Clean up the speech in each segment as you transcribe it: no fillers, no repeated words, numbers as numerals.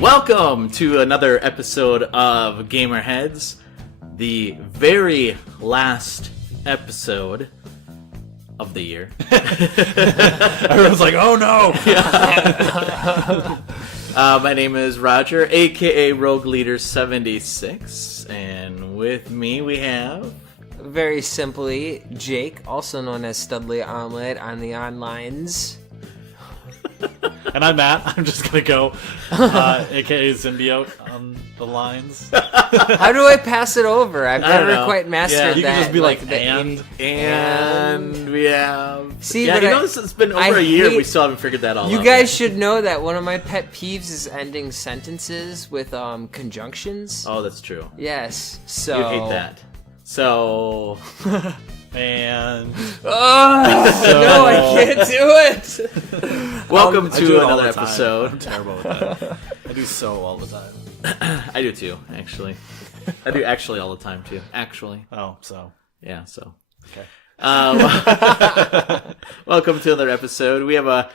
Welcome to another episode of GamerHeads, the very last episode of the year. Everyone's like, oh no! My name is Roger, aka Rogue Leader 76, and with me we have... Very simply, Jake, also known as Studley Omelette on the onlines. And I'm Matt. I'm just gonna go, aka Symbiote on the lines. How do I pass it over? I've never quite mastered you that. can just be like And we have... See, yeah, but you notice it's been over a year, we still haven't figured that all out. You guys should know that one of my pet peeves is ending sentences with conjunctions. Oh, that's true. Yes, so... You hate that. So... And... No, I can't do it! Welcome I do to it all another the time. episode. I'm terrible with that. I do so all the time. I do too, actually. I do actually all the time too. Actually. Oh, so. Yeah, so. Okay. Welcome to another episode. We have a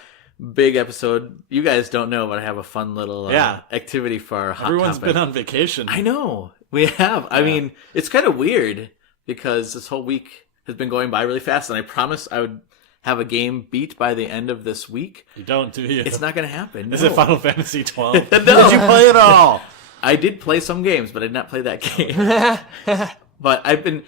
big episode. You guys don't know, but I have a fun little activity for our hot Everyone's topic. been on vacation. I know. We have. I mean, it's kind of weird because this whole week has been going by really fast, and I promised I would have a game beat by the end of this week. You don't, do you? It's not going to happen. Is it Final Fantasy 12? No. Did you play it all? I did play some games, but I did not play that game. But I've been,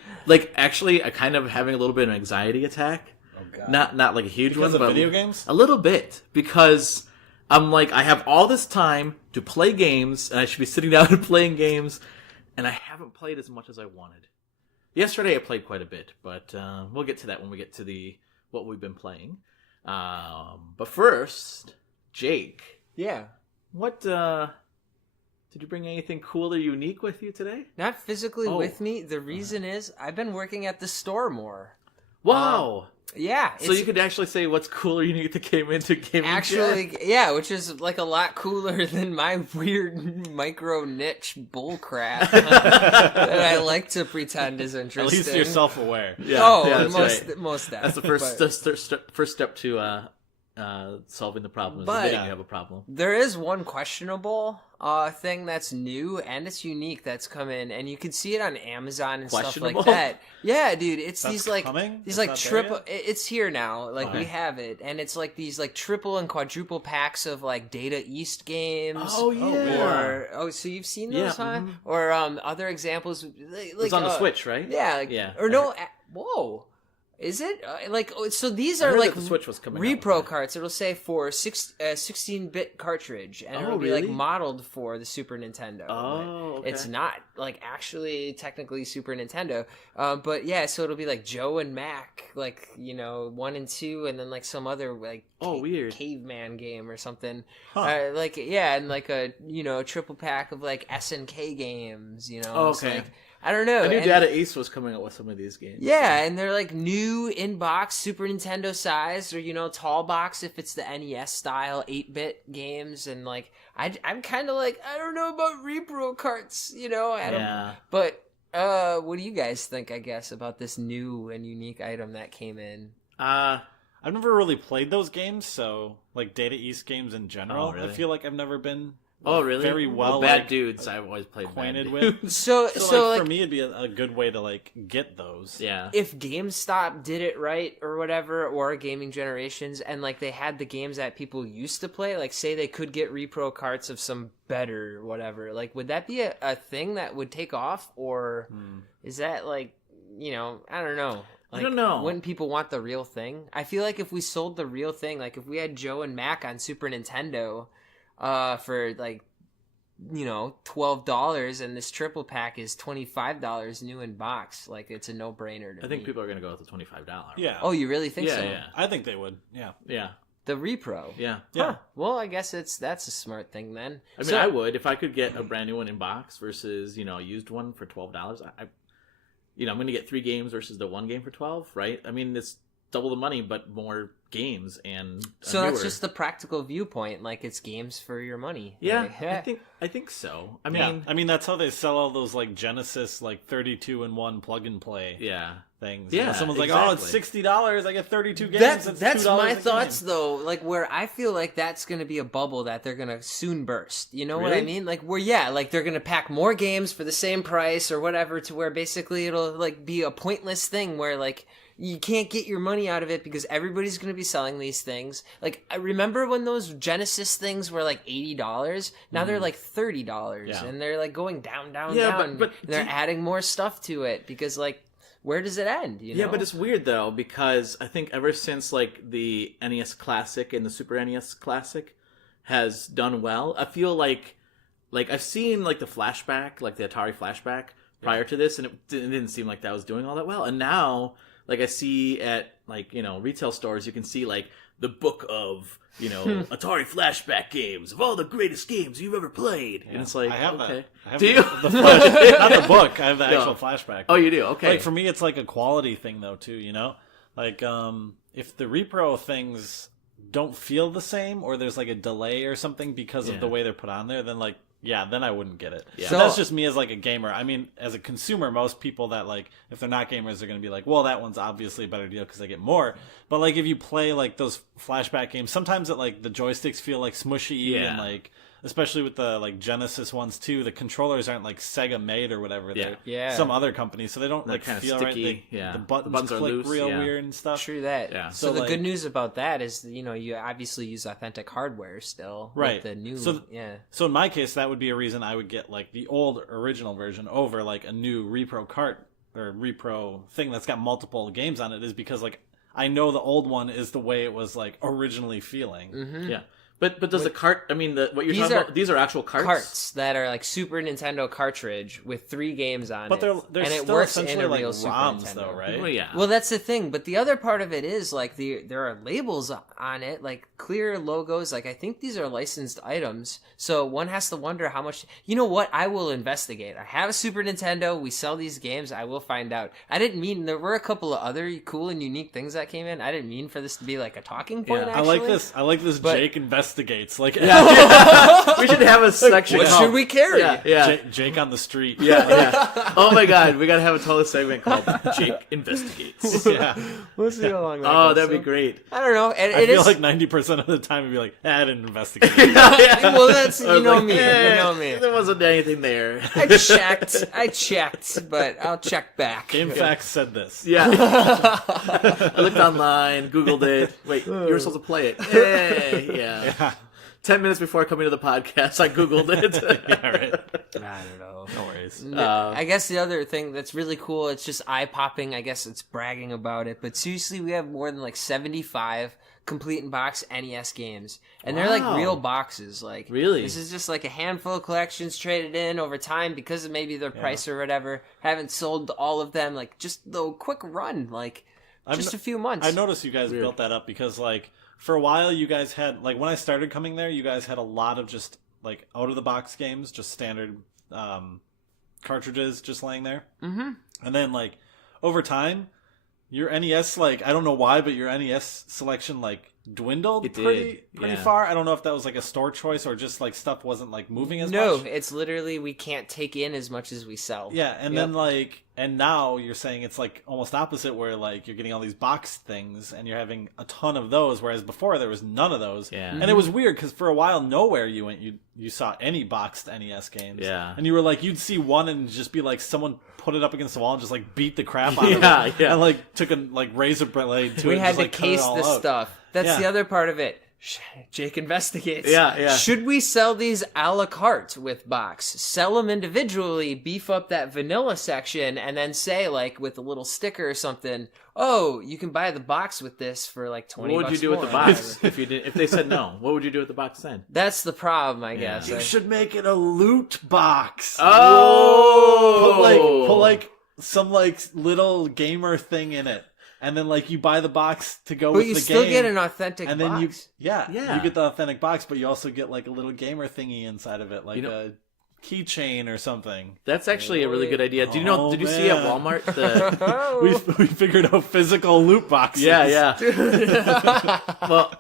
actually, I kind of having a little bit of an anxiety attack. Oh, God. Not like a huge Because one, of but video games? a little bit. Because I'm like, I have all this time to play games, and I should be sitting down and playing games, and I haven't played as much as I wanted. Yesterday I played quite a bit, but we'll get to that when we get to what we've been playing. But first, Jake. Yeah. What, did you bring anything cool or unique with you today? Not physically with me. The reason is I've been working at the store more. Wow. Yeah. So you could actually say what's cool or unique that came into gaming. Actually, yeah, which is like a lot cooler than my weird micro niche bullcrap that I like to pretend is interesting. At least you're self-aware. Yeah, Oh, yeah, most that's the first step to solving the problem. Is admitting you have a problem. There is one questionable thing that's new and it's unique that's come in, and you can see it on Amazon and stuff like that. Yeah, dude, it's That's coming? these It's like not there triple. yet? It's here now. Like Okay. we have it, and it's like these like triple and quadruple packs of like Data East games. Oh yeah. Or so you've seen those, huh? mhm. Or other examples. It's on the Switch, right? Yeah. Yeah. Or no. Whoa. Is it so? These I are heard like that the Switch was coming out repro with that. carts. It'll say for 16-bit cartridge, and it'll be really? like modeled for the Super Nintendo. Oh, okay. It's not like actually technically Super Nintendo, but yeah. So it'll be like Joe and Mac, 1 and 2, and then like some other weird caveman game or something. Huh. And like a triple pack of like SNK games. Oh, It's okay. like, I don't know. I knew and- Data East was coming out with some of these games. Yeah, and they're like new in-box Super Nintendo size, or tall box if it's the NES style 8-bit games, and like I'm kind of like I don't know about repro carts, I don't. Yeah. But what do you guys think? I guess about this new and unique item that came in. I've never really played those games, so like Data East games in general. Oh, really? I feel like I've never been very well bad dudes. I've always played acquainted bad dudes. with. So for me, it'd be a good way to get those. Yeah. if GameStop did it right or whatever, or Gaming Generations, and like they had the games that people used to play, like say they could get repro carts of some better whatever, like would that be a thing that would take off, or is that I don't know. I don't know. Wouldn't people want the real thing? I feel like if we sold the real thing, like if we had Joe and Mac on Super Nintendo for $12, and this triple pack is $25 new in box, like it's a no-brainer to I think me. people are going to go with the $25. Yeah. Oh, you really think so? Yeah. I think they would. Yeah. Yeah. The repro. Yeah. Huh. Well, I guess that's a smart thing then. I mean, I would if I could get a brand new one in box versus a used one for $12. I'm going to get 3 games versus the 1 game for $12, right? I mean, it's double the money, but more games and so that's just the practical viewpoint. Like it's games for your money. Yeah, Like, I think so. I mean that's how they sell all those Genesis 32-in-1 plug and play. Yeah. things. Yeah, someone's like, exactly. "Oh, it's $60. I get 32 games." That's $2 my a thoughts game. though. Like where I feel like that's gonna be a bubble that they're gonna soon burst. You know what I Really? mean? Like like they're gonna pack more games for the same price or whatever, to where basically it'll like be a pointless thing where like you can't get your money out of it because everybody's going to be selling these things. Like, I remember when those Genesis things were like $80. Now they're like $30, Yeah. and they're like going down, Yeah, down. but and they're adding more stuff to it because, like, where does it end? You know? Yeah, but it's weird though, because I think ever since like the NES Classic and the Super NES Classic has done well, I feel like I've seen like the flashback, like the Atari flashback prior to this, and it didn't seem like that was doing all that well. And now, like, I see at like, you know, retail stores, you can see like the book of, you know, Atari flashback games of all the greatest games you've ever played. Yeah. And it's like, I have okay. that. I have Do you? not the book. I have the No. actual flashback. Oh, you do? Okay. Like, for me, it's like a quality thing, though, too, you know? Like, if the repro things don't feel the same, or there's like a delay or something because of the way they're put on there, then like, yeah, then I wouldn't get it. Yeah. So that's just me as like a gamer. I mean, as a consumer, most people that like, if they're not gamers, are going to be like, well, that one's obviously a better deal because I get more. But like, if you play like those flashback games, sometimes it like the joysticks feel like smushy and like, especially with the like Genesis ones too, the controllers aren't like Sega made or whatever. Yeah. They're some other company, so they don't like kinda feel sticky, right. yeah. The The buttons buttons are click loose, real yeah. weird and stuff. True that. Yeah. So So, the like- good news about that is, you know, you obviously use authentic hardware still. Right. With the new, So- yeah. So in my case, that would be a reason I would get like the old original version over like a new repro cart or repro thing that's got multiple games on it, is because like I know the old one is the way it was like originally feeling. Mm-hmm. Yeah. But does the cart, I mean, what you're These talking are about, these are actual carts? Carts that are like Super Nintendo cartridge with 3 games on But it. they're and it still works in essentially a like real Super ROMs Nintendo. though, right? Well, yeah. Well, that's the thing. But the other part of it is like there are labels on it, like clear logos. Like I think these are licensed items, so one has to wonder how much. You know what? I will investigate. I have a Super Nintendo. We sell these games. I will find out. I didn't mean there were a couple of other cool and unique things that came in. I didn't mean for this to be like a talking point. Yeah. I Actually. like this. I like this. But- Jake investigates. Like We should have a section What called- should we carry? Yeah. Jake on the street. Yeah. Oh my god, we gotta have a total segment called Jake Investigates. Yeah. We'll see how long that Oh, goes. that'd be So, great. I don't know. And I it feel is like 90% of the time it'd be like, I didn't investigate. well, that's I was you know like, me. eh, You know me. There wasn't anything there. I checked, but I'll check back. GameFAQs said this. Yeah. I looked online, Googled it. Wait, you were supposed to play it. Hey, yeah. 10 minutes before coming to the podcast, I Googled it. Yeah, right. I don't know. No worries. I guess the other thing that's really cool, it's just eye-popping, I guess it's bragging about it, but seriously, we have more than like 75 complete in box NES games. And they're like Wow. real boxes. Like Really? This is just like a handful of collections traded in over time because of maybe their price or whatever. Haven't sold all of them, like just the quick run, like just a few months. I noticed you guys built that up because, like, for a while you guys had, like, when I started coming there, you guys had a lot of just, like, out-of-the-box games, just standard cartridges just laying there. Mm-hmm. And then, like, over time, your NES, like, I don't know why, but your NES selection, like, dwindled It did, pretty yeah. far. I don't know if that was, like, a store choice or just, like, stuff wasn't, like, moving as No, much. it's literally we can't take in as much as we sell. Yeah, and Yep. then, like, and now you're saying it's, like, almost opposite where, like, you're getting all these boxed things and you're having a ton of those, whereas before there was none of those. Yeah. And it was weird because for a while, nowhere you went, you saw any boxed NES games. Yeah. And you were like, you'd see one and just be like, someone put it up against the wall and just, like, beat the crap out of Yeah, it. yeah. And, like, took a, like, razor blade to it We and had just, to like, cut it case all the out. stuff. That's Yeah. the other part of it. Jake investigates. Yeah, yeah. Should we sell these a la carte with box? Sell them individually, beef up that vanilla section, and then say, like, with a little sticker or something, oh, you can buy the box with this for, like, 20 What would you bucks do with the more," box if you did? If they said no, what would you do with the box then? That's the problem, I guess. You should make it a loot box. Oh, Put like some like little gamer thing in it, and then like you buy the box to go But with you the still game, get an authentic and then box. Yeah. you get the authentic box, but you also get like a little gamer thingy inside of it, like You know- a keychain or something. That's actually a really good idea. Did you know? Did you see at man. Walmart the? Oh. We figured out physical loot boxes. Yeah, yeah. Well,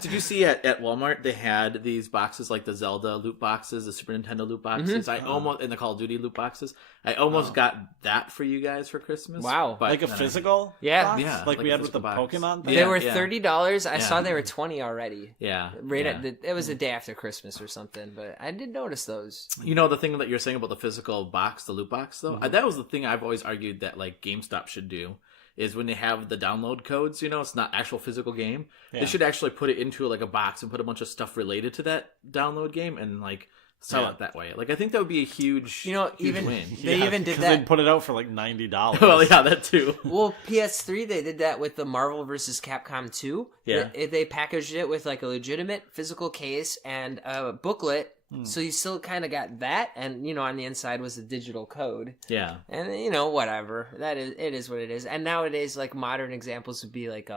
Did you see at Walmart they had these boxes like the Zelda loot boxes, the Super Nintendo loot boxes? I almost and the Call of Duty loot boxes. I almost got that for you guys for Christmas. Wow. Like a physical box? Yeah, like we a had with the physical box. Pokemon thing? They were $30. I saw they were $20 already. Yeah. It was the day after Christmas or something, but I did notice those. You know the thing that you're saying about the physical box, the loot box, though. That was the thing I've always argued that like GameStop should do. Is when they have the download codes, it's not actual physical game. Yeah. They should actually put it into like a box and put a bunch of stuff related to that download game and like sell it that way. Like I think that would be a huge, huge win. They even did that. They put it out for like $90. Well, yeah, that too. Well, PS3 they did that with the Marvel vs. Capcom 2. Yeah, they packaged it with like a legitimate physical case and a booklet. So you still kind of got that, and on the inside was the digital code. Yeah, and whatever it is what it is. And nowadays, like modern examples would be like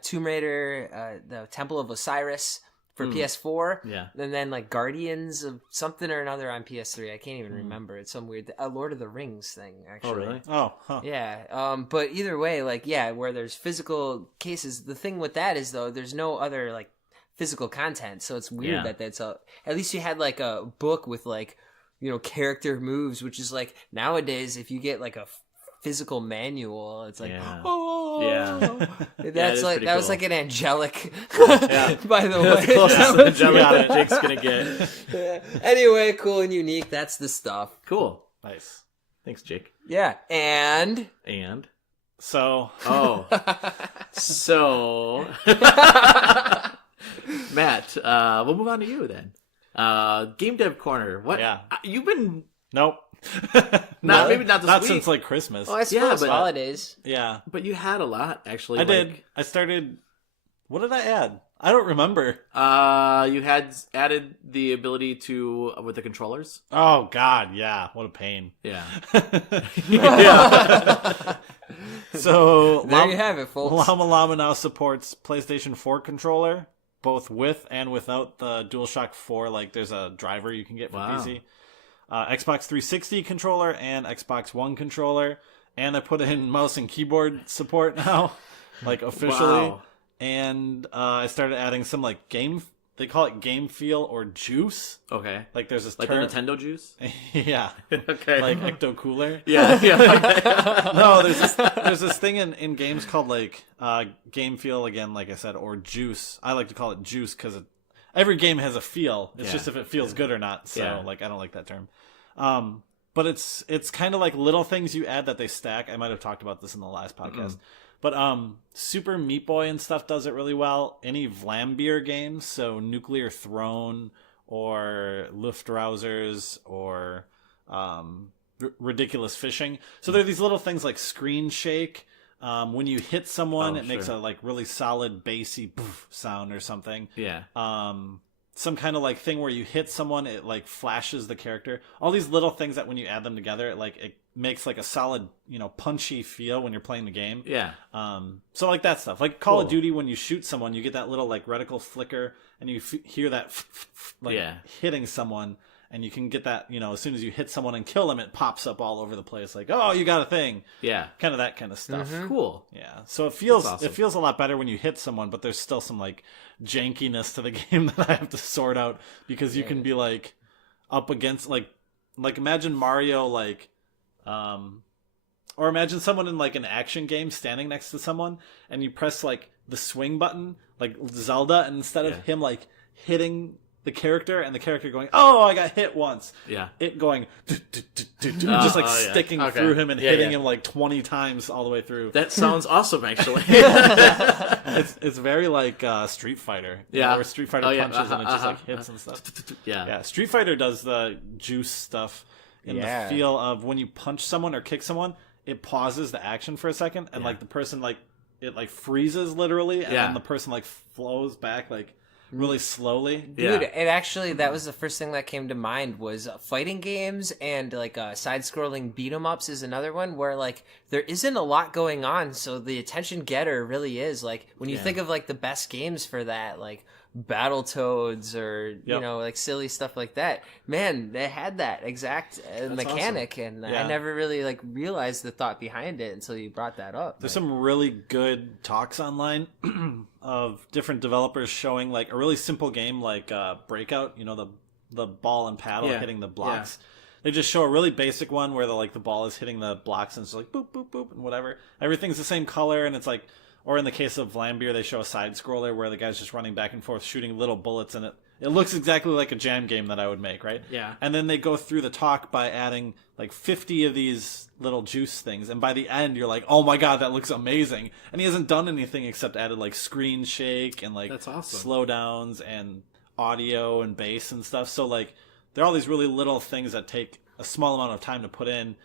Tomb Raider, the Temple of Osiris for PS4. Yeah, and then like Guardians of something or another on PS3. I can't even remember. It's some weird Lord of the Rings thing. Actually, oh really? Oh, huh. Yeah. But either way, like where there's physical cases. The thing with that is though, there's no other like physical content, so it's weird that that's at least you had like a book with like character moves, which is like nowadays if you get like a physical manual, it's like that's like that was like an angelic by the way. That's the closest angelic that Jake's gonna get. Anyway, cool and unique, that's the stuff. Cool, Nice. Thanks, Jake. Yeah. And so Matt, we'll move on to you then. Game Dev Corner. What? Yeah. You've been... Nope. Maybe not this Not week. since like Christmas. Oh, I suppose but holidays. Yeah. But you had a lot, actually. I did. I started... What did I add? I don't remember. You had added the ability to... with the controllers. Oh, God, yeah. What a pain. Yeah. So... There you have it, folks. Llama Llama now supports PlayStation 4 controller, both with and without the DualShock 4. Like, there's a driver you can get for PC. Xbox 360 controller and Xbox One controller. And I put in mouse and keyboard support now, like, officially. Wow. And I started adding some, like, game... They call it game feel or juice. Okay. Like, there's this like term... the Nintendo juice? Yeah. Okay. Like Ecto Cooler. Yeah. No, there's this thing in games called like game feel again, like I said, or juice. I like to call it juice because every game has a feel. It's just if it feels good or not. So like I don't like that term. But it's kind of like little things you add that they stack. I might have talked about this in the last podcast. But Super Meat Boy and stuff does it really well. Any Vlambeer games, so Nuclear Throne or Luftrausers or Ridiculous Fishing. So there are these little things like screen shake. When you hit someone, it makes a like really solid bassy poof sound or something. Yeah. Some kind of like thing where you hit someone, it like flashes the character. All these little things that when you add them together, it makes like a solid, punchy feel when you're playing the game. Yeah. So like that stuff. Like Call of Duty, when you shoot someone, you get that little like reticle flicker, and you hear that hitting someone, and you can get that, as soon as you hit someone and kill them, it pops up all over the place. Like, oh, you got a thing. Yeah. Kind of that kind of stuff. Cool. Yeah. So it feels awesome. It feels a lot better when you hit someone, but there's still some like jankiness to the game that I have to sort out because you can be like up against like imagine Mario or imagine someone in like an action game standing next to someone and you press like the swing button like Zelda, and instead of him like hitting the character and the character going, oh, I got hit once. Yeah. It going, just like sticking through him and hitting him like 20 times all the way through. That sounds awesome, actually. It's very like Street Fighter. Yeah. Where Street Fighter punches and it just like hits and stuff. Yeah. Street Fighter does the juice stuff in the feel of when you punch someone or kick someone, it pauses the action for a second and like the person like, it like freezes literally and then the person like flows back like really slowly. Dude, it actually, that was the first thing that came to mind was fighting games and like side-scrolling beat-em-ups is another one where like there isn't a lot going on, so the attention getter really is like when you think of like the best games for that, like Battletoads or you Yep. know, like silly stuff like that. Man, they had that exact mechanic, and Yeah. I never really like realized the thought behind it until you brought that up. There's some really good talks online of different developers showing like a really simple game like Breakout, you know, the ball and paddle Yeah. hitting the blocks. They just show a really basic one where the ball is hitting the blocks and it's like boop, boop, boop, and whatever. Everything's the same color, and it's like, or in the case of Vlambeer, they show a side scroller where the guy's just running back and forth shooting little bullets, and it looks exactly like a jam game that I would make, right? Yeah. And then they go through the talk by adding like 50 of these little juice things, and by the end you're like, oh my god, that looks amazing. And he hasn't done anything except added like screen shake and like That's awesome. slowdowns and audio and bass and stuff. So like there are all these really little things that take a small amount of time to put in,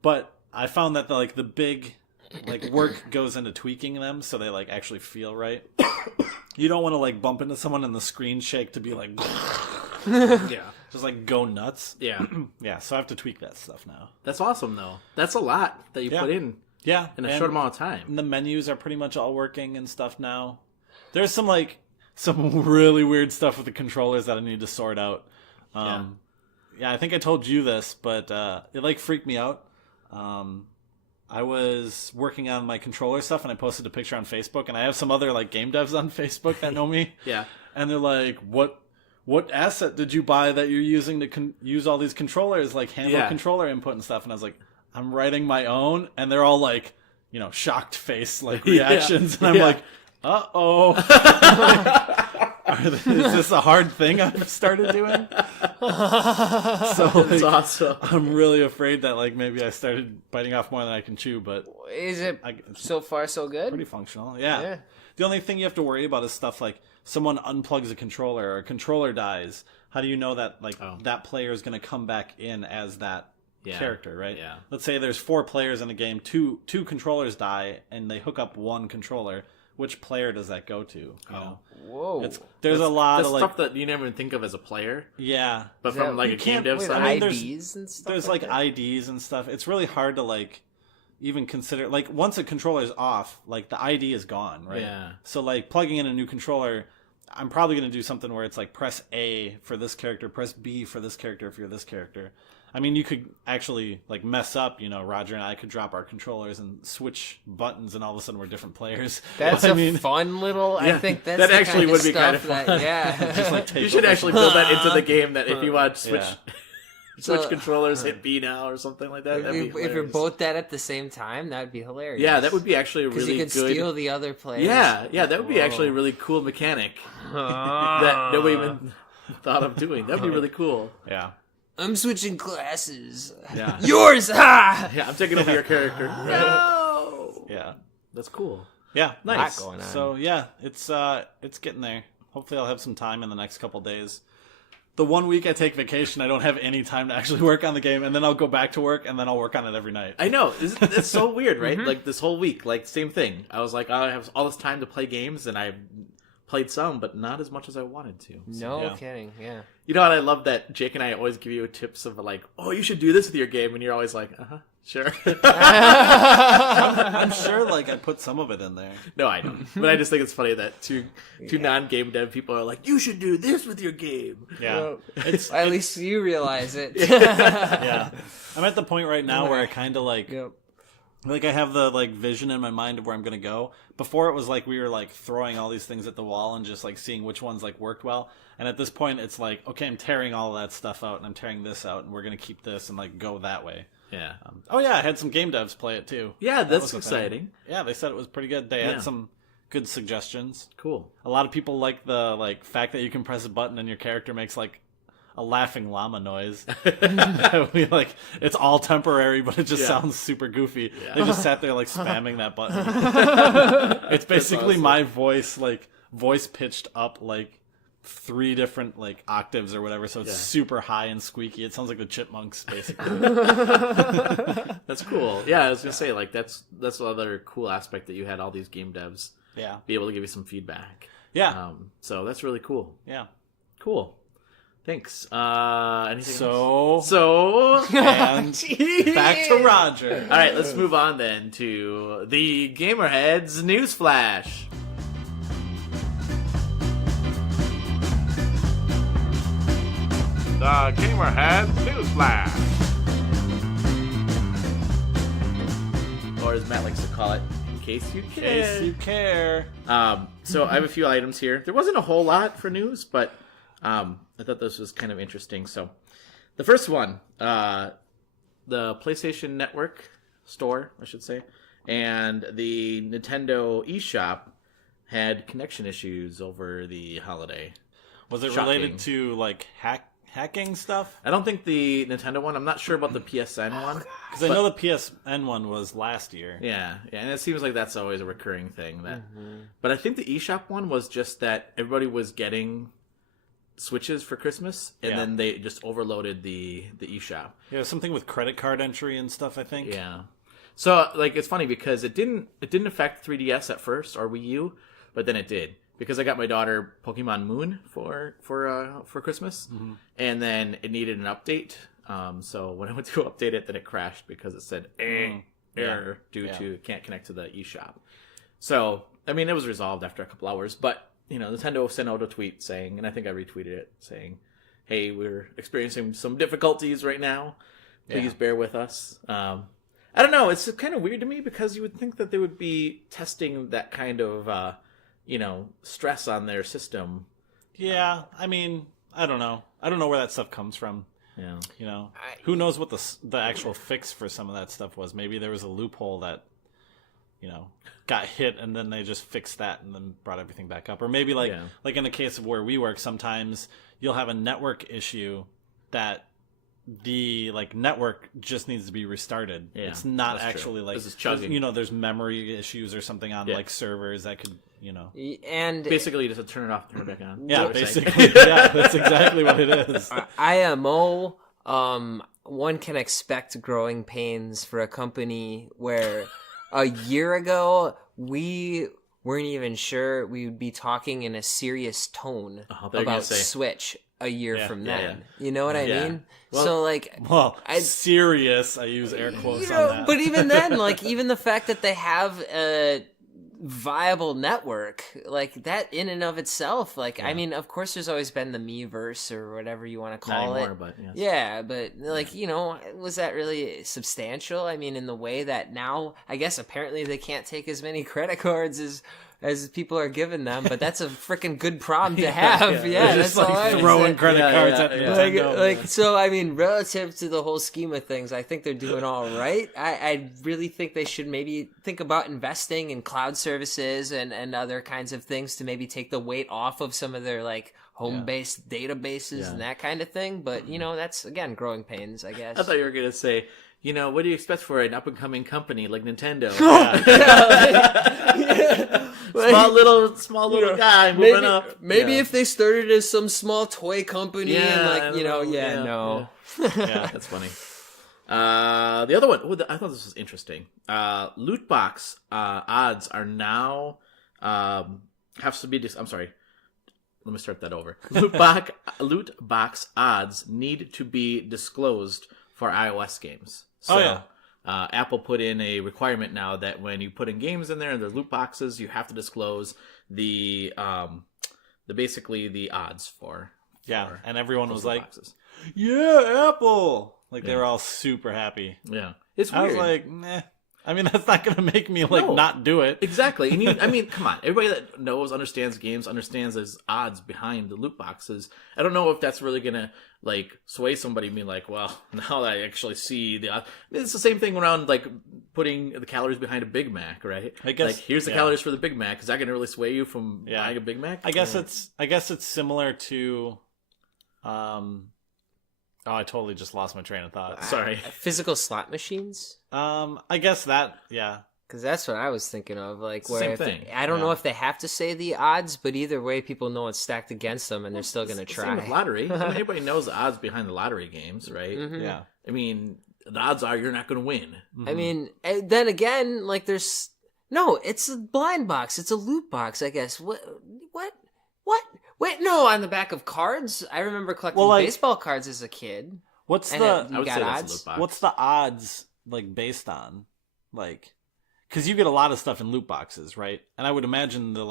but I found that the big like work goes into tweaking them so they like actually feel right. You don't want to like bump into someone and the screen shake to be like Yeah. just like go nuts. Yeah. Yeah, so I have to tweak that stuff now. That's awesome, though. That's a lot that you Yeah. put in Yeah, a and short amount of time. the menus are pretty much all working and stuff now. There's some really weird stuff with the controllers that I need to sort out. Yeah, I think I told you this, but it like freaked me out. I was working on my controller stuff, and I posted a picture on Facebook, and I have some other like game devs on Facebook that know me. Yeah. And they're like, what asset did you buy that you're using to use all these controllers, like handle controller input and stuff? And I was like, I'm writing my own. And they're all like, you know, shocked face like reactions. And I'm like, uh-oh. Is this a hard thing I've started doing? So That's awesome. I'm really afraid that like maybe I started biting off more than I can chew, but Is it it's so far so good? pretty functional. Yeah. Yeah. The only thing you have to worry about is stuff like someone unplugs a controller or a controller dies. How do you know that that player is going to come back in as that character, right? Yeah. Let's say there's 4 players in a game, two controllers die, and they hook up one controller. Which player does that go to? You know? Whoa. There's a lot That's of like stuff that you never even think of as a player, yeah. but Is from that- like you a game can't- dev wait, side. I mean, there's- IDs and stuff. There's like IDs and stuff. It's really hard to like even consider like once a controller is off, like the ID is gone, right? Yeah. So like plugging in a new controller, I'm probably going to do something where it's like press A for this character, press B for this character if you're this character. I mean, you could actually like mess up, you know, Roger and I could drop our controllers and switch buttons and all of a sudden we're different players. That's I a mean, fun little. I Yeah, think that's that the actually kind would of be kind stuff of that, fun. yeah. just like take You should over. actually build that into the game. That if you want to switch Yeah. switch So- controllers, hit B now or something like that. That'd be if you're hilarious. both dead at the same time, that'd be hilarious. Yeah, that would be actually a because really you could good. steal the other players. Yeah, that would be actually a Whoa. really cool mechanic that nobody even thought of doing. That'd be really cool. Yeah. I'm switching classes. Yeah. Yours, ha! Yeah, I'm taking over your character. No. Yeah. That's cool. Yeah. Nice. Lot going on. So yeah, it's getting there. Hopefully I'll have some time in the next couple days. The 1 week I take vacation, I don't have any time to actually work on the game, and then I'll go back to work, and then I'll work on it every night. I know. It's so weird, right? Like this whole week, like same thing. I was like, I have all this time to play games, and I played some, but not as much as I wanted to. No yeah. kidding. Yeah. You know what? I love that Jake and I always give you tips of like, oh, you should do this with your game, and you're always like, sure. I'm sure, like, I put some of it in there. No, I don't. But I just think it's funny that two non-game dev people are like, you should do this with your game. Yeah. At least you realize it. Yeah. I'm at the point right now where I kind of, like, Yep. like, I have the, like, vision in my mind of where I'm going to go. Before, it was like we were, like, throwing all these things at the wall and just, like, seeing which ones, like, worked well. And at this point, it's like, okay, I'm tearing all that stuff out, and I'm tearing this out, and we're going to keep this and, like, go that way. Yeah. Oh, yeah, I had some game devs play it, too. Yeah, That that's was a thing. exciting. Yeah, they said it was pretty good. They Yeah. had some good suggestions. Cool. A lot of people like the fact that you can press a button and your character makes like a laughing llama noise. We like it's all temporary, but it just Yeah. sounds super goofy. Yeah. They just sat there like spamming that button. It's basically awesome. my voice, like voice pitched up like 3 different like octaves or whatever, so it's Yeah. super high and squeaky. It sounds like the Chipmunks, basically. That's cool. Yeah, I was gonna say like that's the other cool aspect that you had all these game devs Yeah, be able to give you some feedback. yeah, So that's really cool. yeah. Cool. Thanks. Anything else? So So and back to Roger. all right, let's move on then to the GamerHeads news flash. The GamerHeads News Flash. Or as Matt likes to call it, in case you care. In case you care. So I have a few items here. There wasn't a whole lot for news, but I thought this was kind of interesting. So the first one, the PlayStation Network store, I should say, and the Nintendo eShop had connection issues over the holiday. Was it Shocking. related to like hacking stuff? I don't think the Nintendo one. I'm not sure about the PSN one. Because I know the PSN one was last year. Yeah, and it seems like that's always a recurring thing. But I think the eShop one was just that everybody was getting Switches for Christmas, and then they just overloaded the eShop. Yeah, something with credit card entry and stuff, I think. Yeah. So like it's funny because it didn't affect 3DS at first or Wii U, but then it did. Because I got my daughter Pokemon Moon for Christmas, and then it needed an update. So when I went to update it, then it crashed because it said error due to can't connect to the eShop. So I mean, it was resolved after a couple hours. But Nintendo sent out a tweet saying, and I think I retweeted it saying, "Hey, we're experiencing some difficulties right now. Please bear with us." I don't know. It's kind of weird to me because you would think that they would be testing that kind of stress on their system. Yeah, I mean, I don't know. I don't know where that stuff comes from. Yeah. Who knows what the actual fix for some of that stuff was? Maybe there was a loophole that, got hit and then they just fixed that and then brought everything back up. Or maybe like in the case of where we work, sometimes you'll have a network issue that the network just needs to be restarted. Yeah, it's not that's actually true. like This is chugging. there's memory issues or something on servers that could And basically just to turn it off and turn it back on. yeah, That's what we're basically yeah, that's exactly what it is. IMO, one can expect growing pains for a company where a year ago we weren't even sure we would be talking in a serious tone about Switch a year from then. Yeah. You know what I mean? Well, so serious. I use air quotes on that. But even then, even the fact that they have a viable network, that in and of itself, I mean, of course there's always been the Miiverse or whatever you want to call it. But yes. Yeah, but was that really substantial? I mean, in the way that now, I guess apparently they can't take as many credit cards as people are giving them, but that's a freaking good problem to have. They're that's just all I throwing credit cards at Nintendo. So I mean, relative to the whole scheme of things, I think they're doing all right. I really think they should maybe think about investing in cloud services and other kinds of things to maybe take the weight off of some of their home-based databases and that kind of thing. But that's again growing pains, I guess. I thought you were gonna say, what do you expect for an up-and-coming company like Nintendo? Small little guy moving up. Maybe if they started as some small toy company and Yeah, that's funny. The other one, I thought this was interesting. Loot box odds are now have to be. I'm sorry. Let me start that over. Loot box odds need to be disclosed for iOS games. So, Apple put in a requirement now that when you put in games in there and they're loot boxes, you have to disclose the basically the odds for. Yeah, and everyone was like, boxes. "Yeah, Apple!" They were all super happy. Yeah, it's weird. I was like, "Nah." I mean, that's not going to make me not do it. Exactly. And come on. Everybody that understands games, understands there's odds behind the loot boxes. I don't know if that's really going to sway somebody being like, well, now that I actually see the odds. I mean, it's the same thing around putting the calories behind a Big Mac, right? I guess here's the calories for the Big Mac. Is that going to really sway you from buying a Big Mac? I guess it's similar to Oh, I totally just lost my train of thought. Sorry. Physical slot machines? I guess that, yeah. Because that's what I was thinking of. Same thing. I don't know if they have to say the odds, but either way, people know it's stacked against them, and they're still going to try. Same with lottery. Everybody knows the odds behind the lottery games, right? Mm-hmm. Yeah. I mean, the odds are you're not going to win. Mm-hmm. I mean, then again, there's... No, it's a blind box. It's a loot box, I guess. What? Wait, no, on the back of cards? I remember collecting baseball cards as a kid. What's and the... you got odds? What's the odds, based on? Because you get a lot of stuff in loot boxes, right? And I would imagine the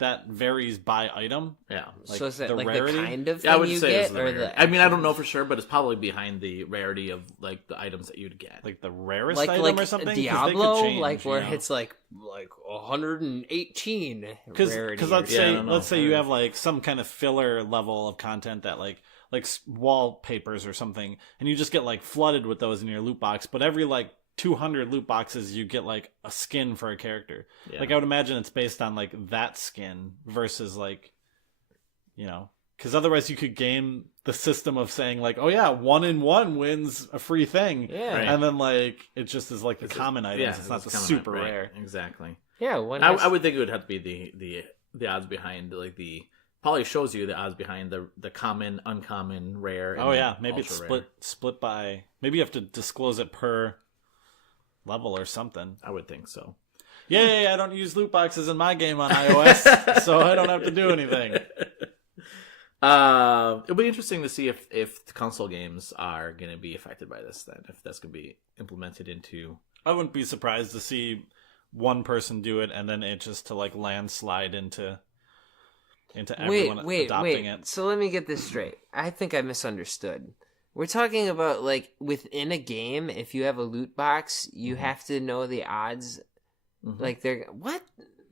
that varies by item. Yeah. So is that the like rarity? the kind of Yeah, I thing would you say it's get, the or rarity. the? I mean, I don't know actual- for sure, but it's probably behind the rarity of like the items that you'd get. Like the rarest like item or something? 'Cause they could Diablo, change, like where you know? it's like 118 rarity. Because or let's Yeah, I say don't know. let's say you have like some kind of filler level of content that like wallpapers or something, and you just get like flooded with those in your loot box. But every like 200 loot boxes, you get like a skin for a character. Yeah. Like I would imagine it's based on like that skin versus like, you know, because otherwise you could game the system of saying like, oh yeah, 1-in-1 wins a free thing. Yeah. Right. And then like it just is like the It's common items. Yeah, it's not the common super item, right, rare. Exactly. Yeah, when I would think it would have to be the odds behind like the probably shows you the odds behind the common, uncommon, rare. And Oh yeah, maybe it's ultra rare. split by. Maybe you have to disclose it per level or something. I would think so. Yay! I don't use loot boxes in my game on iOS, so I don't have to do anything. It'll be interesting to see if the console games are going to be affected by this. Then, if that's going to be implemented into. I wouldn't be surprised to see one person do it and then it just to like landslide into everyone adopting it. So let me get this straight. I think I misunderstood. We're talking about like within a game, if you have a loot box, you have to know the odds. Mhm. Like they're what?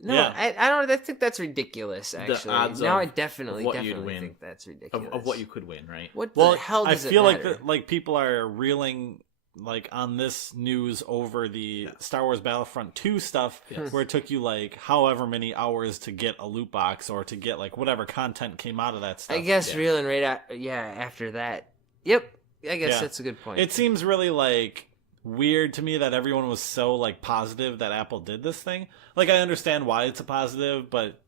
No, Yeah. I don't. I think that's ridiculous. Actually, odds now of I definitely what you'd win. think that's ridiculous. Of what you could win, right? What Well, the hell I does feel it like matter? like people are reeling like on this news over the Star Wars Battlefront 2 stuff Yes. where it took you like however many hours to get a loot box or to get like whatever content came out of that stuff. I guess yeah. reeling right out. Yeah, after that. Yep. I guess Yeah. that's a good point. It seems really like weird to me that everyone was so like positive that Apple did this thing. Like I understand why it's a positive, but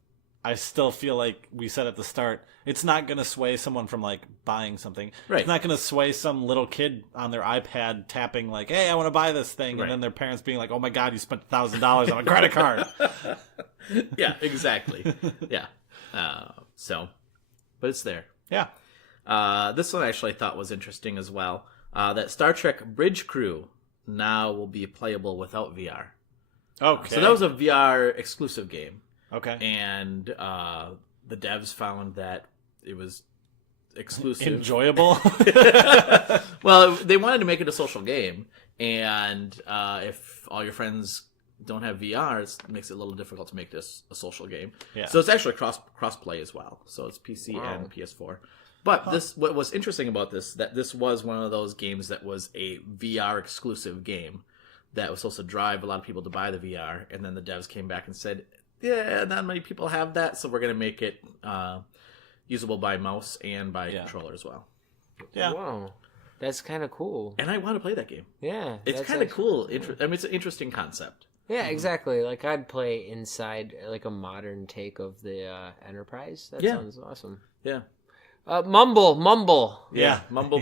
I still feel like we said at the start, it's not going to sway someone from like buying something. Right. It's not going to sway some little kid on their iPad tapping like, "Hey, I want to buy this thing," Right. and then their parents being like, "Oh my God, you spent $1,000 on a credit card." Yeah, exactly. Yeah. But it's there. Yeah. This one I actually thought was interesting as well. That Star Trek Bridge Crew now will be playable without VR. Okay. So that was a VR exclusive game, okay. and the devs found that it was exclusive. Enjoyable. Well, they wanted to make it a social game, and if all your friends don't have VR, it makes it a little difficult to make this a social game. Yeah. So it's actually cross play as well. So it's PC Wow. and PS4. But what was interesting about this, that this was one of those games that was a VR exclusive game that was supposed to drive a lot of people to buy the VR, and then the devs came back and said, yeah, not many people have that, so we're going to make it usable by mouse and by controller as well. Yeah. Wow, that's kind of cool. And I want to play that game. Yeah, It's that's kind of actually- cool. I mean, it's an interesting concept. Yeah, exactly. Like I'd play inside like a modern take of the Enterprise. That Yeah. sounds awesome. Yeah. Mumble. Yeah. Mumble.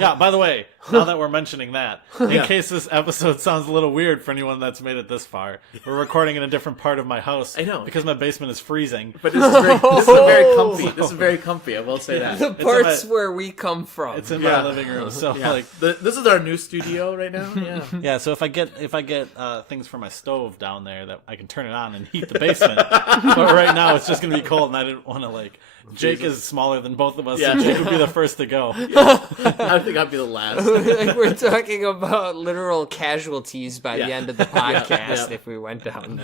Yeah, by the way, now that we're mentioning that, in case this episode sounds a little weird for anyone that's made it this far, we're recording in a different part of my house. I know. Because my basement is freezing. But this is very comfy. This is very comfy, I will say that. The in parts my- where we come from. It's in Yeah. my living room. So Yeah. like This is our new studio right now. Yeah. yeah, so if I get things for my stove down there that I can turn it on and heat the basement. But right now it's just gonna be cold and I didn't wanna like Jake is smaller than both of us, Yeah. so Jake would be the first to go. I think I'd be the last. Like we're talking about literal casualties by the Yeah. end of the podcast Yeah. if we went down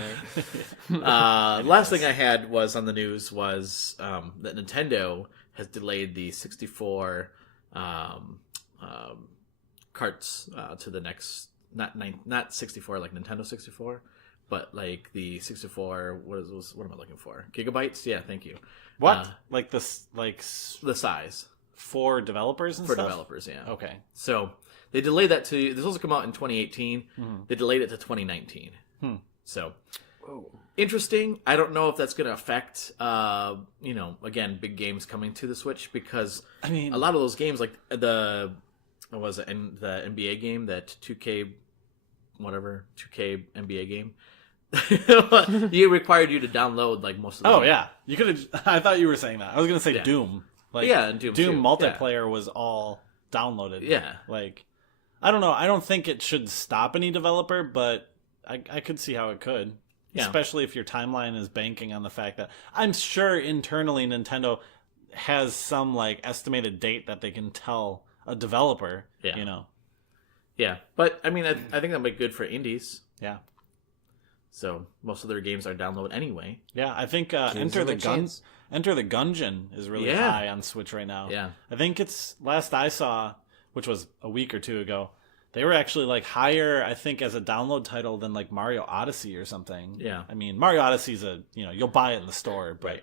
there. Last thing I had was on the news was that Nintendo has delayed the 64 carts to the next not 64 like Nintendo 64, but like the 64. What am I looking for? Gigabytes? Yeah, thank you. What? Like this The size for developers and for stuff? developers. Yeah. Okay. So they delayed that to. This was supposed to come out in 2018. They delayed it to 2019. So interesting. I don't know if that's going to affect, again, big games coming to the Switch, because I mean a lot of those games, like the NBA game, that 2K NBA game, it required you to download like most of the Oh game. yeah. You could have I thought you were saying that. I was gonna say Yeah. Doom. Like Yeah, and Doom too. multiplayer was all downloaded. Yeah. Like I don't know. I don't think it should stop any developer, but I could see how it could. Yeah. Especially if your timeline is banking on the fact that I'm sure internally Nintendo has some like estimated date that they can tell a developer. Yeah. You know. Yeah, but I mean, I think that'll be good for indies. Yeah. So most of their games are download anyway. Yeah, I think Gives them a chance. Enter the Gungeon is really Yeah. high on Switch right now. Yeah. I think it's last I saw, which was a week or two ago, they were actually like higher, I think, as a download title than like Mario Odyssey or something. Yeah. I mean, Mario Odyssey's you'll buy it in the store, but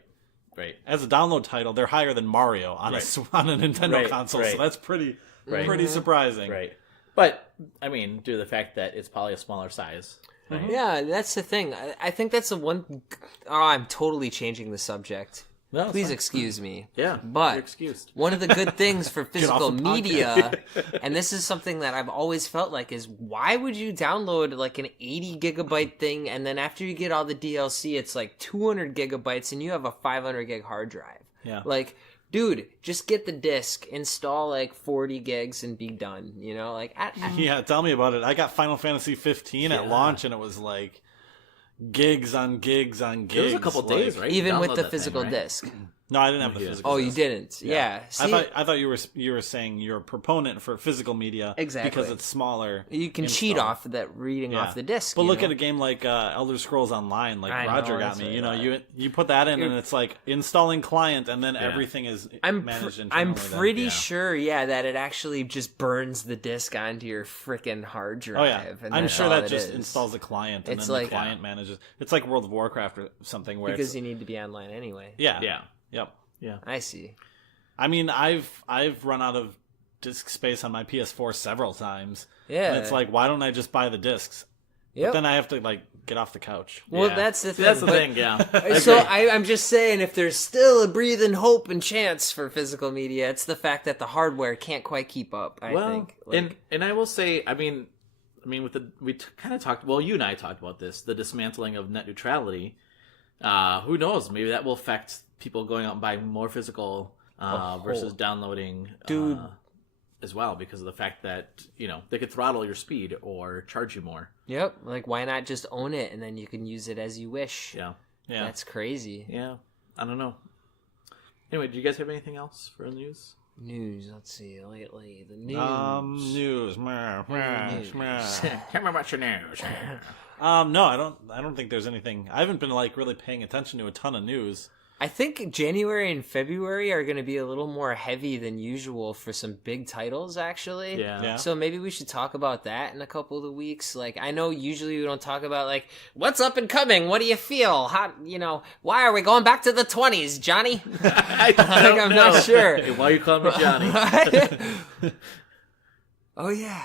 Right. as a download title, they're higher than Mario on on a Nintendo Right, console. right. So that's pretty Right. surprising. Right. But I mean, due to the fact that it's probably a smaller size. Right? Yeah, that's the thing. I think that's the one. Oh, I'm totally changing the subject. No, it's Please fine. excuse me. Yeah, But you're excused. one of the good things for physical the podcast. media, and this is something that I've always felt like, is why would you download like an 80 gigabyte thing, and then after you get all the DLC, it's like 200 gigabytes, and you have a 500 gig hard drive? Yeah. Like, dude, just get the disc, install like 40 gigs, and be done. You know, like, Yeah, tell me about it. I got Final Fantasy 15 at launch, and it was like gigs on gigs on gigs. It was a couple days, right? even You with download the that physical thing, right? disc. No, I didn't have the physical. Oh, you disc. didn't? Yeah. See, I thought you were saying you're a proponent for physical media Exactly. because it's smaller. you can cheat install. off that reading Yeah. off the disc. But you look know? at a game like Elder Scrolls Online, like I know, Roger got that's me. right. You put that in, and it's like installing client, and then everything is I'm managed I'm internally. then. pretty sure, that it actually just burns the disc onto your frickin' hard drive. Oh yeah, and I'm that's sure all that it just is. installs a client, and It's then like- the client manages. It's like World of Warcraft or something where because it's you need to be online anyway. yeah, Yeah. yep. Yeah. I see. I mean, I've run out of disk space on my PS4 several times. Yeah. And it's like, why don't I just buy the discs? Yep. But then I have to like get off the couch. Well, Yeah. that's the See, thing. that's the but- thing. Yeah. So I'm just saying, if there's still a breathing hope and chance for physical media, it's the fact that the hardware can't quite keep up. I think. and I will say, I mean, with we kind of talked. Well, you and I talked about this, the dismantling of net neutrality. Who knows? Maybe that will affect people going out and buying more physical versus downloading, Dude. as well, because of the fact that they could throttle your speed or charge you more. Yep. Like, why not just own it and then you can use it as you wish? Yeah. Yeah. That's crazy. Yeah. I don't know. Anyway, do you guys have anything else for the news? News. Let's see. Lately, the news. News. Meh, meh, News. meh. Tell me about your news. No, I don't think there's anything. I haven't been like really paying attention to a ton of news. I think January and February are going to be a little more heavy than usual for some big titles, actually. Yeah. Yeah. So maybe we should talk about that in a couple of weeks. Like, I know usually we don't talk about, like, what's up and coming? What do you feel? How, why are we going back to the 20s, Johnny? I'm not sure. Hey, why are you calling me Johnny? Oh, yeah.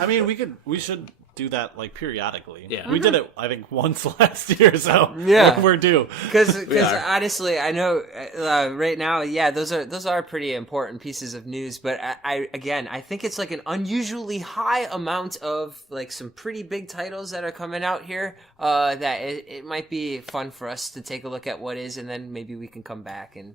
I mean, we should do that like periodically. Yeah. We did it, I think, once last year, so Yeah. we're due. Because are. honestly, I know right now, those are pretty important pieces of news. But I think it's like an unusually high amount of like some pretty big titles that are coming out here. That it might be fun for us to take a look at what is, and then maybe we can come back and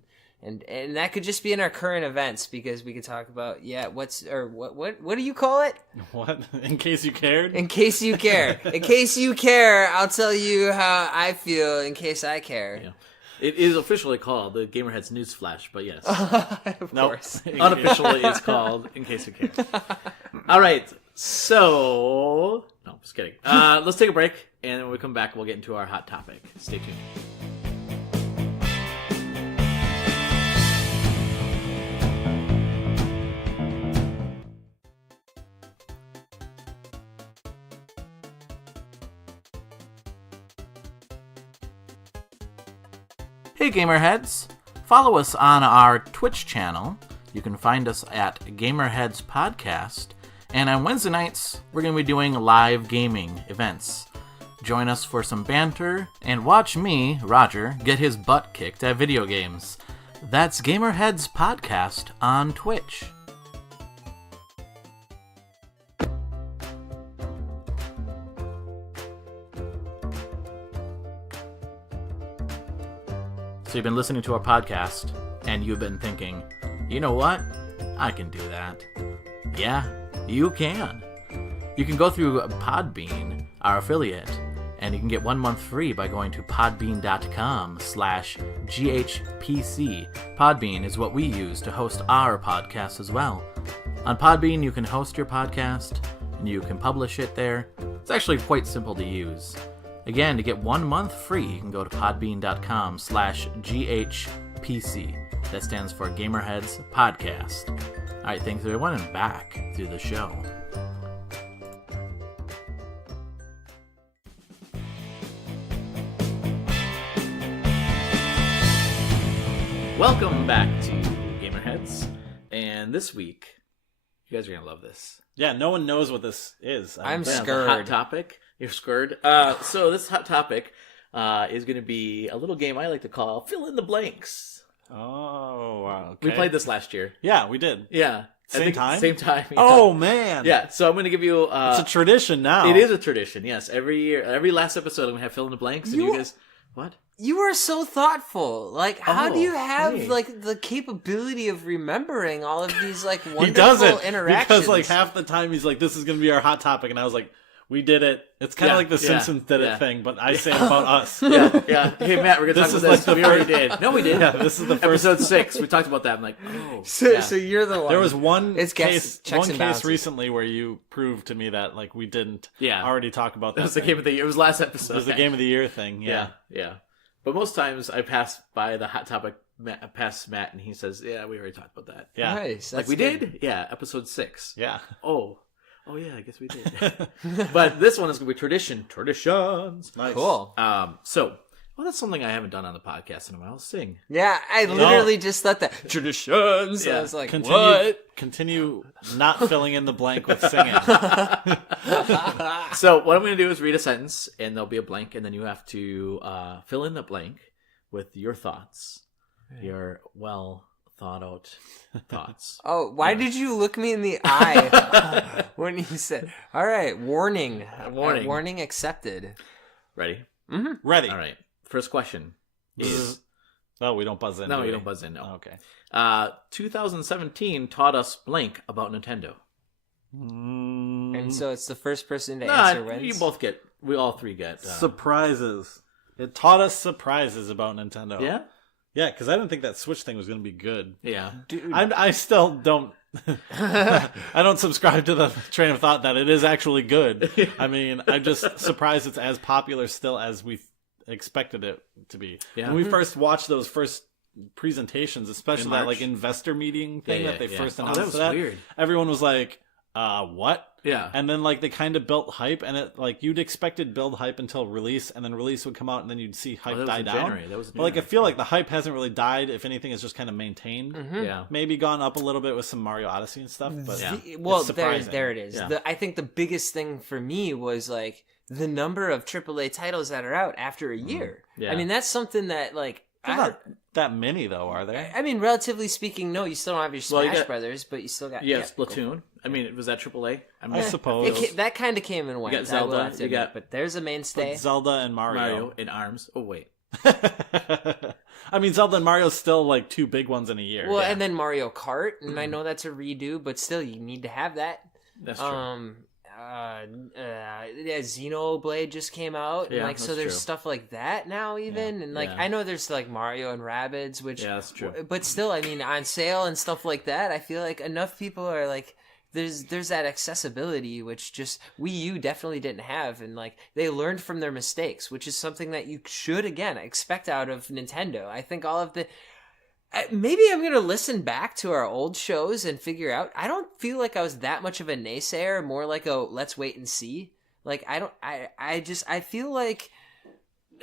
that could just be in our current events, because we could talk about what do you call it? What? In case you cared? In case you care. In case you care, I'll tell you how I feel in case I care. Yeah. It is officially called the GamerHeads News Flash, but yes. Of Nope. course. Unofficially, it's called In Case You Care. All right. So, no, just kidding. Let's take a break, and when we come back, we'll get into our hot topic. Stay tuned. Hey GamerHeads! Follow us on our Twitch channel. You can find us at GamerHeads Podcast. And on Wednesday nights, we're going to be doing live gaming events. Join us for some banter and watch me, Roger, get his butt kicked at video games. That's GamerHeads Podcast on Twitch. So you've been listening to our podcast, and you've been thinking, you know what? I can do that. Yeah, you can. You can go through Podbean, our affiliate. And you can get 1 month free by going to podbean.com/GHPC. Podbean is what we use to host our podcast as well. On Podbean, you can host your podcast, and you can publish it there. It's actually quite simple to use. Again, to get 1 month free, you can go to podbean.com/GHPC. That stands for GamerHeads Podcast. All right, thanks everyone, and back to the show. Welcome back to GamerHeads, and this week, you guys are gonna love this. Yeah, no one knows what this is. I'm The scared. hot topic. You're scared. So this hot topic is going to be a little game I like to call Fill in the Blanks. Oh, wow. Okay. We played this last year. Yeah, we did. Yeah. Same time? Same time. Yeah. Oh, man. Yeah, so I'm going to give you... It's a tradition now. It is a tradition, yes. Every year, every last episode, I'm going to have Fill in the Blanks, and you guys... What? You are so thoughtful. Like, how do you have hey. like the capability of remembering all of these like wonderful He doesn't. interactions? Because, like, half the time he's like, this is going to be our hot topic. And I was like, we did it. It's kind of like the Simpsons did it thing, but I say it about us. Yeah. Hey, Matt, we're going to talk about this. We already did. No, we did. Yeah, this is the first... Episode 6. We talked about that. I'm like, oh. So you're the one. There was one It's case checks and balances. recently where you proved to me that like we didn't already talk about that. It was the game of the year. It was last episode. It was the game of the year thing. Yeah. But most times I pass by the hot topic, past Matt, and he says, yeah, we already talked about that. Yeah. Nice. Like, That's we good. did? Yeah, episode 6. Yeah. Oh, yeah, I guess we did. But this one is going to be traditions. Nice. Cool. That's something I haven't done on the podcast in a while. Sing. Yeah, I literally just thought that traditions. Yeah. I was like, Continue, what? continue not filling in the blank with singing. So what I'm going to do is read a sentence, and there'll be a blank, and then you have to fill in the blank with your thoughts, your well thought out thoughts. Oh, why did you look me in the eye when you said, all right, warning. Warning. Warning accepted. Ready? Ready. All right. First question is... Oh, we don't buzz in. No, do you we? don't buzz in, no. Oh, okay. 2017 taught us blank about Nintendo. And so it's the first person to answer wins. We all three get... Surprises. It taught us surprises about Nintendo. Yeah? Yeah, because I didn't think that Switch thing was going to be good. Yeah. Dude, I still don't... I don't subscribe to the train of thought that it is actually good. I mean, I'm just surprised it's as popular still as we expected it to be. Yeah. When we first watched those first presentations, especially In that March? like investor meeting thing that they first announced, that was weird. everyone was like, what? Yeah. And then like they kind of built hype, and it like you'd expected build hype until release, and then release would come out, and then you'd see hype die down. That was in But like I January. feel like the hype hasn't really died. If anything, it's just kind of maintained. Yeah. Maybe gone up a little bit with some Mario Odyssey and stuff. But well, it's surprising. there it is. Yeah. I think the biggest thing for me was like the number of AAA titles that are out after a year. Yeah. I mean, that's something that like There's not that many though, are there? I mean, relatively speaking, no, you still don't have your Well, Smash you got- Brothers, but you still got Yeah, Splatoon. I mean, was that AAA? I mean, I suppose. That kind of came and went. got Zelda, I will have to you admit, got- but there's a mainstay. Zelda and Mario in ARMS. Oh, wait. I mean, Zelda and Mario's still like two big ones in a year. Well, Yeah. and then Mario Kart, and I know that's a redo, but still, you need to have that. That's true. Xenoblade just came out, Yeah, and like so that's there's true. stuff like that now even, and like yeah. I know there's like Mario and Rabbids, which Yeah, that's true. but still, I mean, on sale and stuff like that, I feel like enough people are like. There's that accessibility which just Wii U definitely didn't have, and like they learned from their mistakes, which is something that you should again expect out of Nintendo. I think all of the maybe I'm gonna listen back to our old shows and figure out. I don't feel like I was that much of a naysayer, more like a let's wait and see. Like I feel like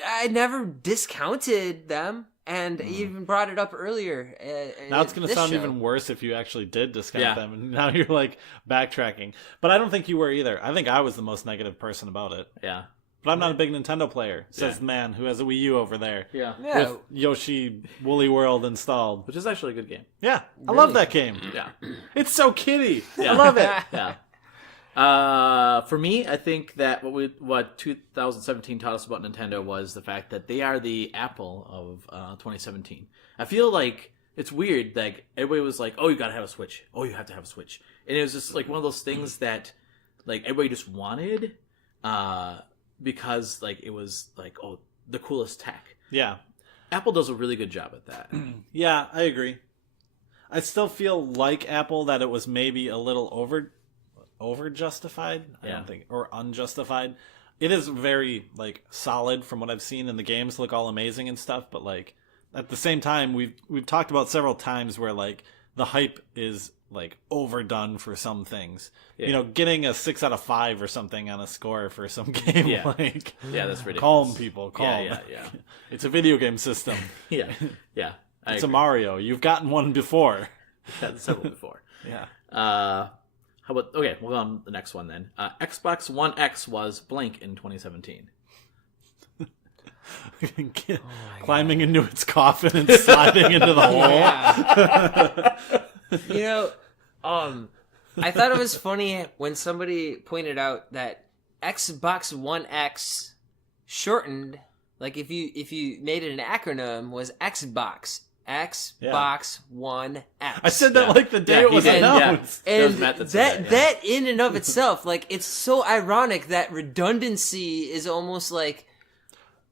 I never discounted them. And even brought it up earlier. Now it's going to sound show. even worse if you actually did discount Yeah. them, and now you're like backtracking. But I don't think you were either. I think I was the most negative person about it. Yeah. But I'm not a big Nintendo player, says Yeah. the man who has a Wii U over there. Yeah. Yeah, With Yoshi Woolly World installed. Which is actually a good game. Yeah, I love that game. Yeah. It's so kiddie. Yeah. I love it. Yeah. For me, I think that what 2017 taught us about Nintendo was the fact that they are the Apple of 2017. I feel like it's weird. Like everybody was like, "Oh, you gotta have a Switch. Oh, you have to have a Switch," and it was just like one of those things that like everybody just wanted. because like it was like the coolest tech. Yeah. Apple does a really good job at that. Yeah, I agree. I still feel like Apple that it was maybe a little over justified. I don't think, or unjustified. It is very like solid from what I've seen, and the games look all amazing and stuff. But like at the same time, we've talked about several times where like the hype is like overdone for some things. Yeah. You know, getting a 6 out of 5 or something on a score for some game. Yeah, like that's ridiculous. Calm, people, calm. Yeah. It's a video game system. yeah. It's a Mario. You've gotten one before. Had several before. Yeah. How about we'll go on the next one then. Xbox One X was blank in 2017. Climbing into its coffin and sliding into the hole. Yeah. You know, I thought it was funny when somebody pointed out that Xbox One X shortened, like if you made it an acronym, was Xbox. Xbox One X. I said that like the day it was announced. And that in and of itself, like, it's so ironic that redundancy is almost like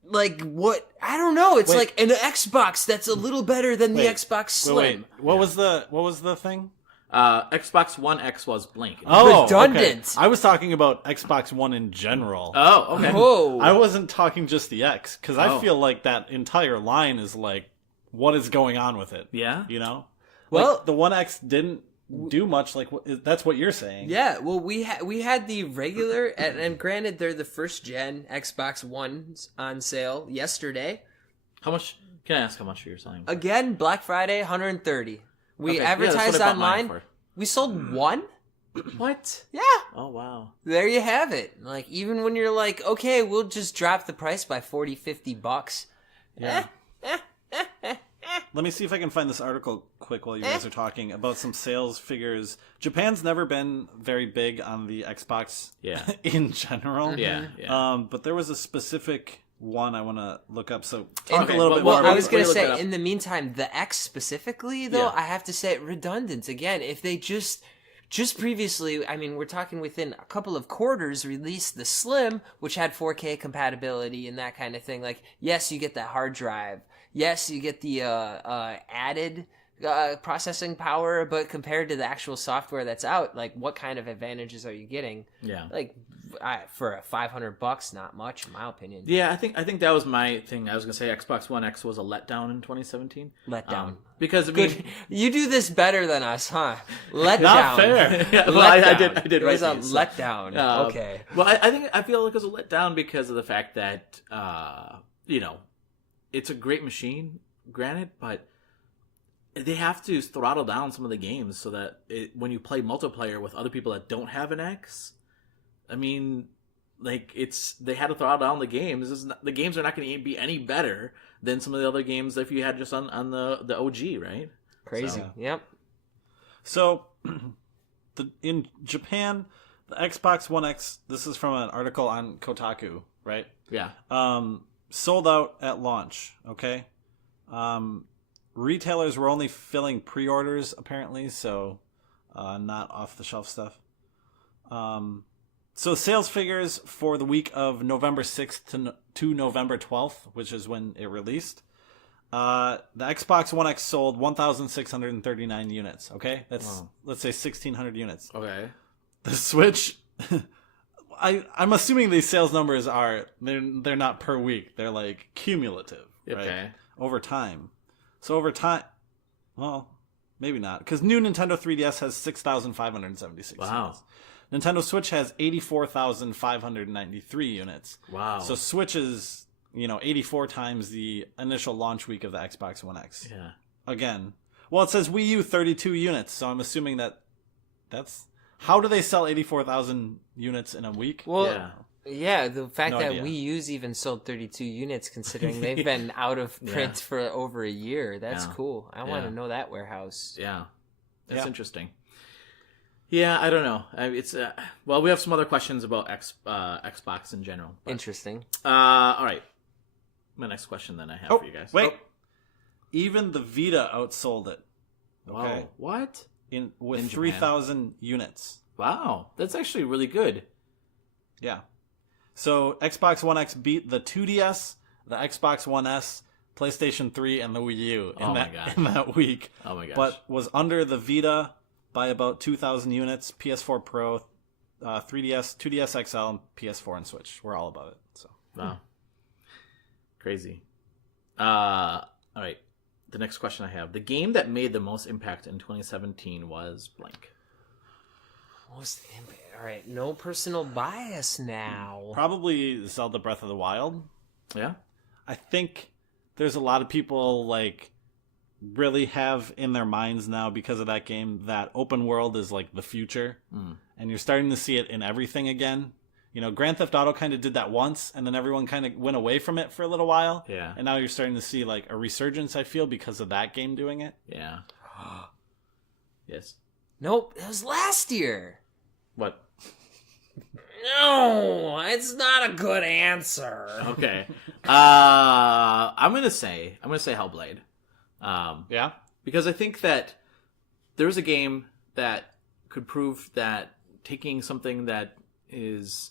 what, I don't know. It's like an Xbox that's a little better than the Xbox Slim. What was the thing? Xbox One X was blank. Redundant. Okay. I was talking about Xbox One in general. Oh, okay. Whoa. I wasn't talking just the X, because I feel like that entire line is like, what is going on with it? Yeah. You know? Well, like, the One X didn't do much. Like, that's what you're saying. Yeah, well, we had the regular, and granted, they're the first gen Xbox Ones on sale yesterday. How much? Can I ask how much you're selling? Again, Black Friday, 130. We Okay. advertised that's what I bought mine online. for. We sold one. What? Yeah. Oh wow. There you have it. Like, even when you're like, okay, we'll just drop the price by $40-$50. Yeah. Let me see if I can find this article quick while you guys are talking about some sales figures. Japan's never been very big on the Xbox in general. Yeah. But there was a specific one I want to look up. So talk a little bit well, more. I was going to say, in the meantime, the X specifically, though, I have to say redundant. Again, if they just previously, I mean, we're talking within a couple of quarters, released the Slim, which had 4K compatibility and that kind of thing. Like, yes, you get that hard drive. Yes, you get the added processing power, but compared to the actual software that's out, like, what kind of advantages are you getting? Yeah. Like, for $500, not much, in my opinion. Yeah, I think that was my thing. I was gonna say Xbox One X was a letdown in 2017. Letdown. Because I mean, You do this better than us, huh? Letdown. Not fair. yeah, well, I did. It was write a these, letdown. Okay. Well, I feel like it was a letdown because of the fact that it's a great machine, granted, but they have to throttle down some of the games so that when you play multiplayer with other people that don't have an X, I mean, like, they had to throttle down the games. The games are not going to be any better than some of the other games if you had just on the OG, right? Crazy. So. Yep. So, in Japan, the Xbox One X, this is from an article on Kotaku, right? Yeah. Sold out at launch, okay? Retailers were only filling pre-orders, apparently, so not off-the-shelf stuff. So sales figures for the week of November 6th to November 12th, which is when it released. The Xbox One X sold 1,639 units, okay? That's, let's say, 1,600 units. Okay. The Switch... I'm assuming these sales numbers they're not per week. They're like cumulative, right? Okay. Over time. So over time, well, maybe not, because new Nintendo 3DS has 6,576 units. Nintendo Switch has 84,593 units. Wow. So Switch is 84 times the initial launch week of the Xbox One X. Yeah. Again, well, it says Wii U 32 units, so I'm assuming that's. How do they sell 84,000 units in a week? Well, yeah, the fact No that idea. Wii U's even sold 32 units, considering they've been out of print for over a year, that's cool. I want to know that warehouse. Yeah. That's interesting. Yeah, I don't know. It's well, we have some other questions about Xbox in general. But, Interesting. All right. My next question then I have for you guys. Wait. Even the Vita outsold it. Okay. Whoa, what? With In 3,000 units. Wow, that's actually really good. Yeah. So Xbox One X beat the 2DS, the Xbox One S, PlayStation 3, and the Wii U in that week. Oh my gosh. But was under the Vita by about 2,000 units. PS4 Pro, 3DS, 2DS XL, and PS4 and Switch. We're all above it. So Wow. Crazy. All right. The next question I have. The game that made the most impact in 2017 was blank. Most impact. All right, no personal bias now. probably Zelda Breath of the Wild. Yeah? I think there's a lot of people really have in their minds now because of that game that open world is the future, and you're starting to see it in everything again. Grand Theft Auto kind of did that once, and then everyone kind of went away from it for a little while. Yeah. And now you're starting to see a resurgence, I feel, because of that game doing it. Yeah. Yes. Nope, it was last year. What? No, it's not a good answer. Okay. I'm gonna say Hellblade. Yeah. Because I think that there's a game that could prove that taking something that is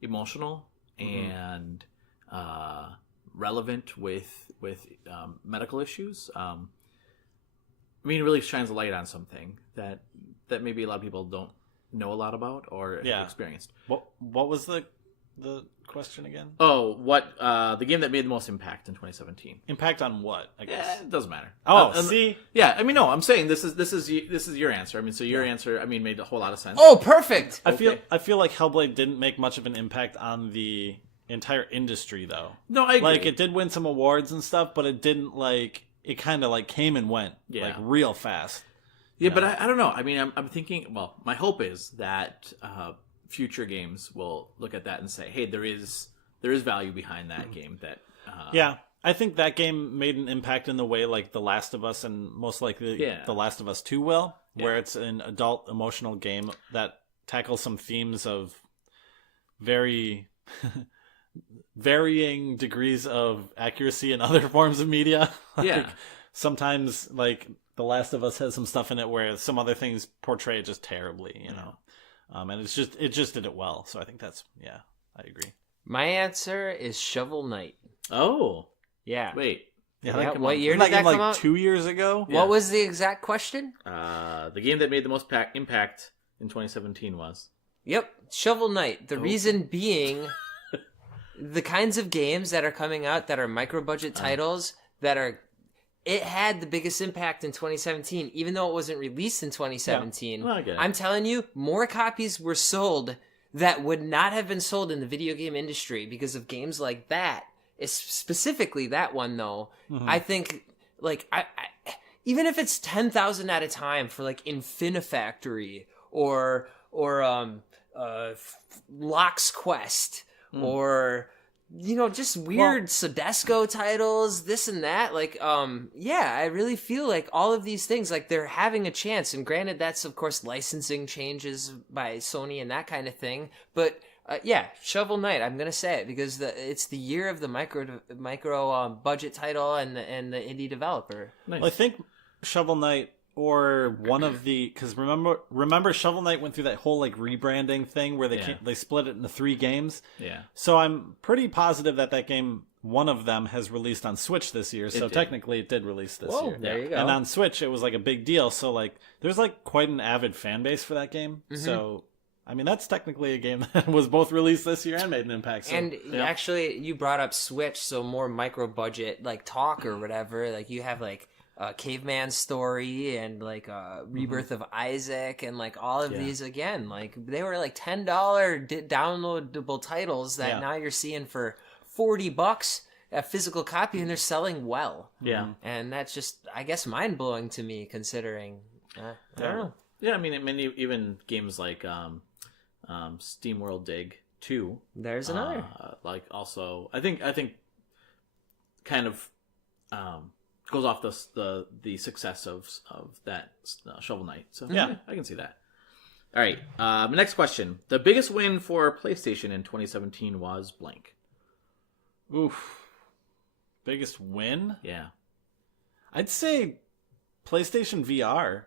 emotional and relevant with medical issues, it really shines a light on something that maybe a lot of people don't know a lot about or have experienced. What was the question again? Oh, what the game that made the most impact in 2017? Impact on what? I guess It doesn't matter. See, yeah. No, I'm saying this is your answer. So your answer, made a whole lot of sense. Oh, perfect. I feel like Hellblade didn't make much of an impact on the entire industry, though. No, I agree. It did win some awards and stuff, but it didn't it kind of came and went real fast. Yeah, but I don't know. I'm thinking. Well, my hope is that future games will look at that and say, "Hey, there is value behind that game." That yeah, I think that game made an impact in the way The Last of Us and most likely The Last of Us 2 will, where it's an adult emotional game that tackles some themes of very varying degrees of accuracy in other forms of media. Sometimes The Last of Us has some stuff in it where some other things portray it just terribly, and it just did it well. So I think that's I agree. My answer is Shovel Knight. Oh, Yeah. wait. Yeah, what year Didn't did that come out? 2 years ago. What was the exact question? The game that made the most impact in 2017 was. Yep, Shovel Knight. The reason being the kinds of games that are coming out that are micro-budget titles that are... It had the biggest impact in 2017, even though it wasn't released in 2017. Yeah. Well, I get it. I'm telling you, more copies were sold that would not have been sold in the video game industry because of games like that. It's specifically that one, though. Mm-hmm. I think, I even if it's 10,000 at a time for Infinifactory or Locke's Quest or... just weird Sodesco titles, this and that. I really feel like all of these things, they're having a chance. And granted, that's, of course, licensing changes by Sony and that kind of thing. But, Shovel Knight, I'm going to say it because it's the year of the micro budget title and the indie developer. Nice. Well, I think Shovel Knight or one of the... Because remember Shovel Knight went through that whole they thing where they split it into 3 games. Yeah. So I'm pretty positive that game, one of them, has released on Switch this year. So technically it did release this year. There you go. And on Switch it was a big deal. So there's quite an avid fan base for that game. Mm-hmm. So that's technically a game that was both released this year and made an impact. So, and actually you brought up Switch, so more micro budget talk or whatever. You have Caveman Story and Rebirth of Isaac and all of these again. They were $10 downloadable titles that now you're seeing for $40 a physical copy, and they're selling well. Yeah, and that's just, I guess, mind blowing to me considering. I don't know. Yeah, even games like Steam World Dig 2. There's another. Also, I think kind of. Goes off the success of that Shovel Knight. So I can see that. All right. Next question. The biggest win for PlayStation in 2017 was blank. Oof. Biggest win? Yeah. I'd say PlayStation VR.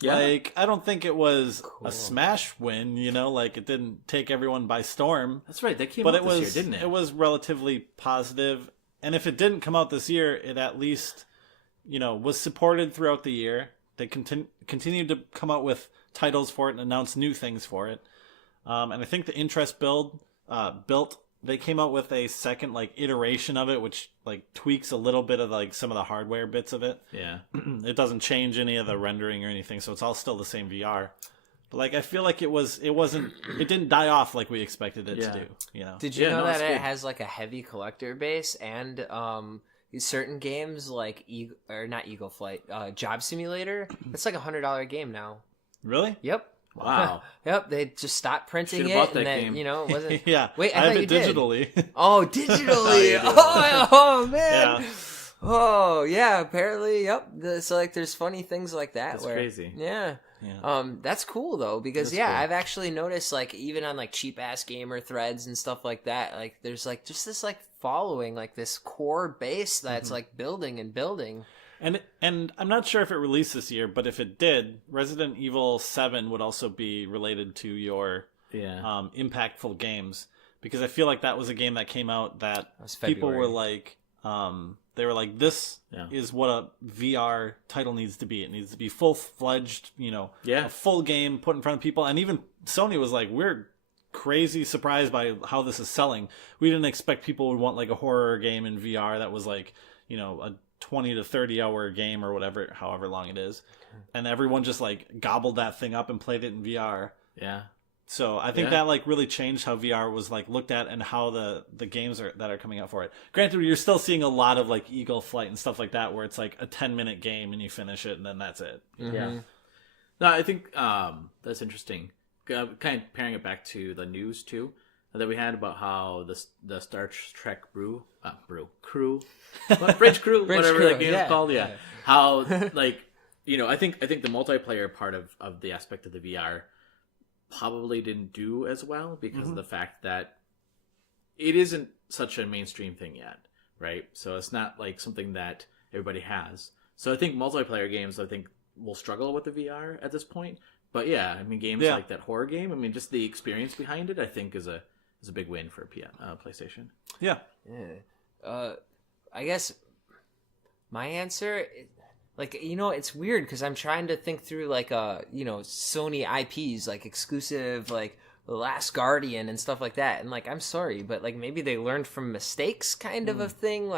Yeah. Like, I don't think it was Cool. a smash win, like it didn't take everyone by storm. That's right. That came But out it this was, year, didn't it? It was relatively positive. And if it didn't come out this year, it at least, was supported throughout the year. They continued to come out with titles for it and announce new things for it. And I think the interest built, they came out with a second iteration of it, which tweaks a little bit of some of the hardware bits of it. Yeah. It doesn't change any of the rendering or anything, so it's all still the same VR. But I feel like it didn't die off like we expected it to do. Did you Yeah, know no, that it's it good. has a heavy collector base and certain games not Eagle Flight, Job Simulator? It's $100 game now. Really? Yep. Wow. Yep. They just stopped printing Should've it, bought and that then game. it wasn't. Yeah. Wait, I have thought it you did. digitally. Oh, digitally. you do. oh man. Yeah. Oh yeah. Apparently, yep. So there's funny things like that. That's where, crazy. Yeah. Yeah. That's cool though, because That's cool. I've actually noticed even on cheap ass gamer threads and stuff like that, there's just this following, this core base that's building and building. And I'm not sure if it released this year, but if it did, Resident Evil 7 would also be related to your impactful games, because I feel like that was a game that came out that was people were February. they were this is what a VR title needs to be. It needs to be full-fledged, a full game put in front of people. And even Sony was we're crazy surprised by how this is selling. We didn't expect people would want a horror game in VR that was a 20 to 30 hour game or whatever, however long it is. And everyone just gobbled that thing up and played it in VR. Yeah. So I think that really changed how VR was looked at and how the games that are coming out for it. Granted, you're still seeing a lot of Eagle Flight and stuff like that, where it's a 10-minute game and you finish it and then that's it. Mm-hmm. Yeah. No, I think that's interesting. Kind of pairing it back to the news too that we had about how the Star Trek crew, bridge crew, Bridge whatever crew, that game is called, how I think the multiplayer part of the aspect of the VR probably didn't do as well because of the fact that it isn't such a mainstream thing yet, right? So it's not something that everybody has. So I think multiplayer games, will struggle with the VR at this point. But yeah, games like that horror game, just the experience behind it, I think is a big win for PlayStation. Yeah. Yeah. I guess my answer, it's weird because I'm trying to think through Sony IPs, exclusive, The Last Guardian and stuff like that. And I'm sorry, but maybe they learned from mistakes kind of a thing.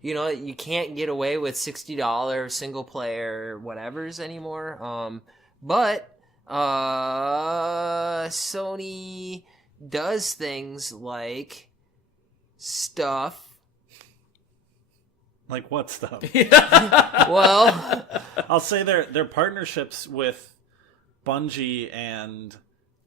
You can't get away with $60 single player whatevers anymore. But Sony does things like stuff. Like what stuff? Well, I'll say their partnerships with Bungie and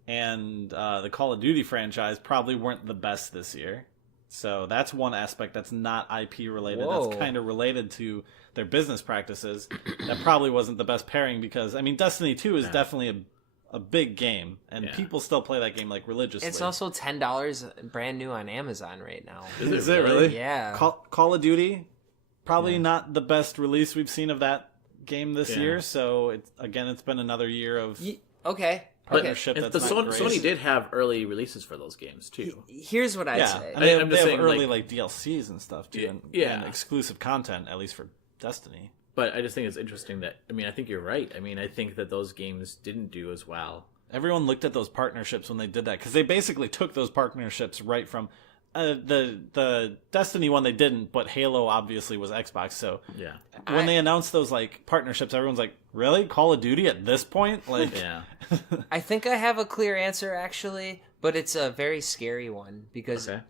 the Call of Duty franchise probably weren't the best this year. So that's one aspect that's not IP related. Whoa. That's kind of related to their business practices. That probably wasn't the best pairing because Destiny 2 is definitely a big game, and people still play that game religiously. it's also $10 brand new on Amazon right now. Is it really? Yeah. Call of Duty, probably not the best release we've seen of that game this year. So it's been another year of Okay. partnership. And That's not great. Sony did have early releases for those games too. Here's what I'd say. And they I'm just have saying, early DLCs and stuff too, Yeah. and exclusive content at least for Destiny. But I just think it's interesting that I think you're right. I think that those games didn't do as well. Everyone looked at those partnerships when they did that because they basically took those partnerships right from the Destiny one. They didn't, but Halo obviously was Xbox. So Yeah. when they announced those partnerships, everyone's like, "Really, Call of Duty at this point?" Yeah. I think I have a clear answer actually, but it's a very scary one because Okay.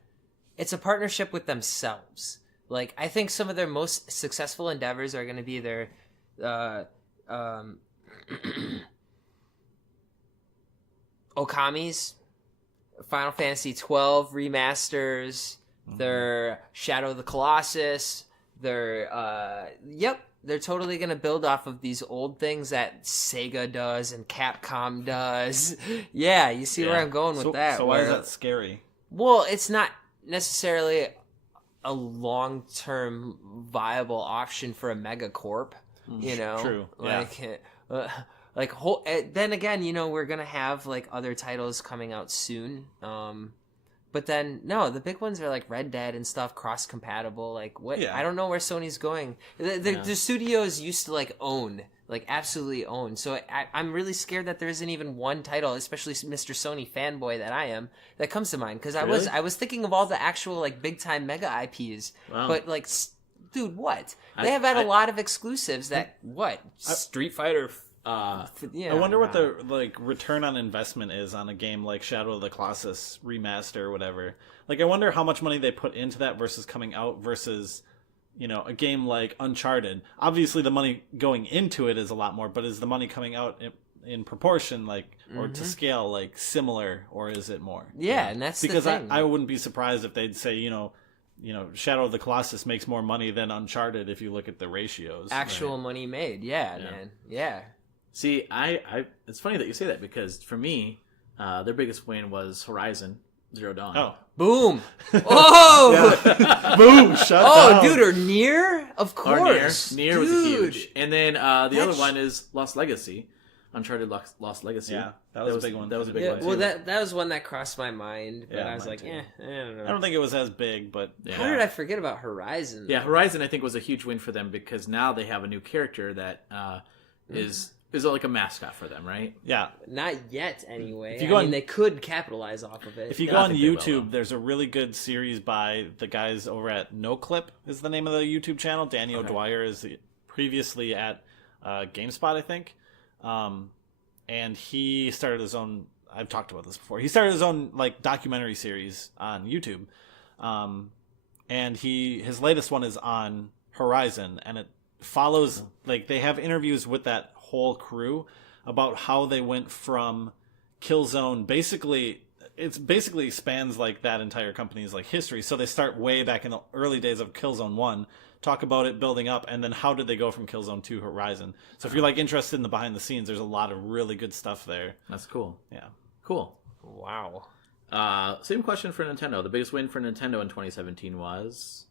it's a partnership with themselves. I think some of their most successful endeavors are going to be their Okami's Final Fantasy 12 remasters, their Shadow of the Colossus, their they're totally going to build off of these old things that Sega does and Capcom does. Yeah, you see where I'm going with that. So why is that scary? Well, it's not necessarily a long-term viable option for a mega corp, True. Like Like then again, we're gonna have like other titles coming out soon. But then no, the big ones are like Red Dead and stuff, cross compatible. Like what? Yeah. I don't know where Sony's going. The studios used to like own, like absolutely own. So I'm really scared that there isn't even one title, especially Mr. Sony fanboy that I am, that comes to mind. Because I was thinking of all the actual like big time mega IPs, Wow. but like. Dude, what? They have had a lot of exclusives that, Street Fighter... I wonder what the like return on investment is on a game like Shadow of the Colossus remaster or whatever. Like, I wonder how much money they put into that versus coming out versus, a game like Uncharted. Obviously, the money going into it is a lot more, but is the money coming out in proportion, like, or to scale, like, similar, or is it more? Yeah, and that's because the thing. I wouldn't be surprised if they'd say, Shadow of the Colossus makes more money than Uncharted if you look at the ratios. Actual money made, man. Yeah. See, I it's funny that you say that because for me, their biggest win was Horizon Zero Dawn. Oh. Boom! Oh! Boom! Shut down. Dude, or Nier? Of course. Nier was huge. And then the other one is Lost Legacy. Uncharted Lost Legacy. Yeah, that was a big one. That was a big one, too. Well, that was one that crossed my mind, but Yeah, I was mine like, too. I don't know. I don't think it was as big, but How did I forget about Horizon? Yeah, Horizon I think was a huge win for them because now they have a new character that is like a mascot for them, right? yeah. Not yet, anyway. If you go on- they could capitalize off of it. If you Yeah, go I on think they will, YouTube, though. there's a really good series by the guys over at NoClip is the name of the YouTube channel. Danny O'Dwyer is previously at GameSpot, I think. And he started his own, I've talked about this before, he started his own like documentary series on YouTube. And his latest one is on Horizon, and it follows, like, they have interviews with that whole crew about how they went from Killzone. It basically spans like that entire company's like history. So they start way back in the early days of Killzone 1, talk about it building up, and then how did they go from Killzone to Horizon. So if you're like interested in the behind the scenes, there's a lot of really good stuff there. That's cool. Yeah. Cool. Wow. Same question for Nintendo. The biggest win for Nintendo in 2017 was...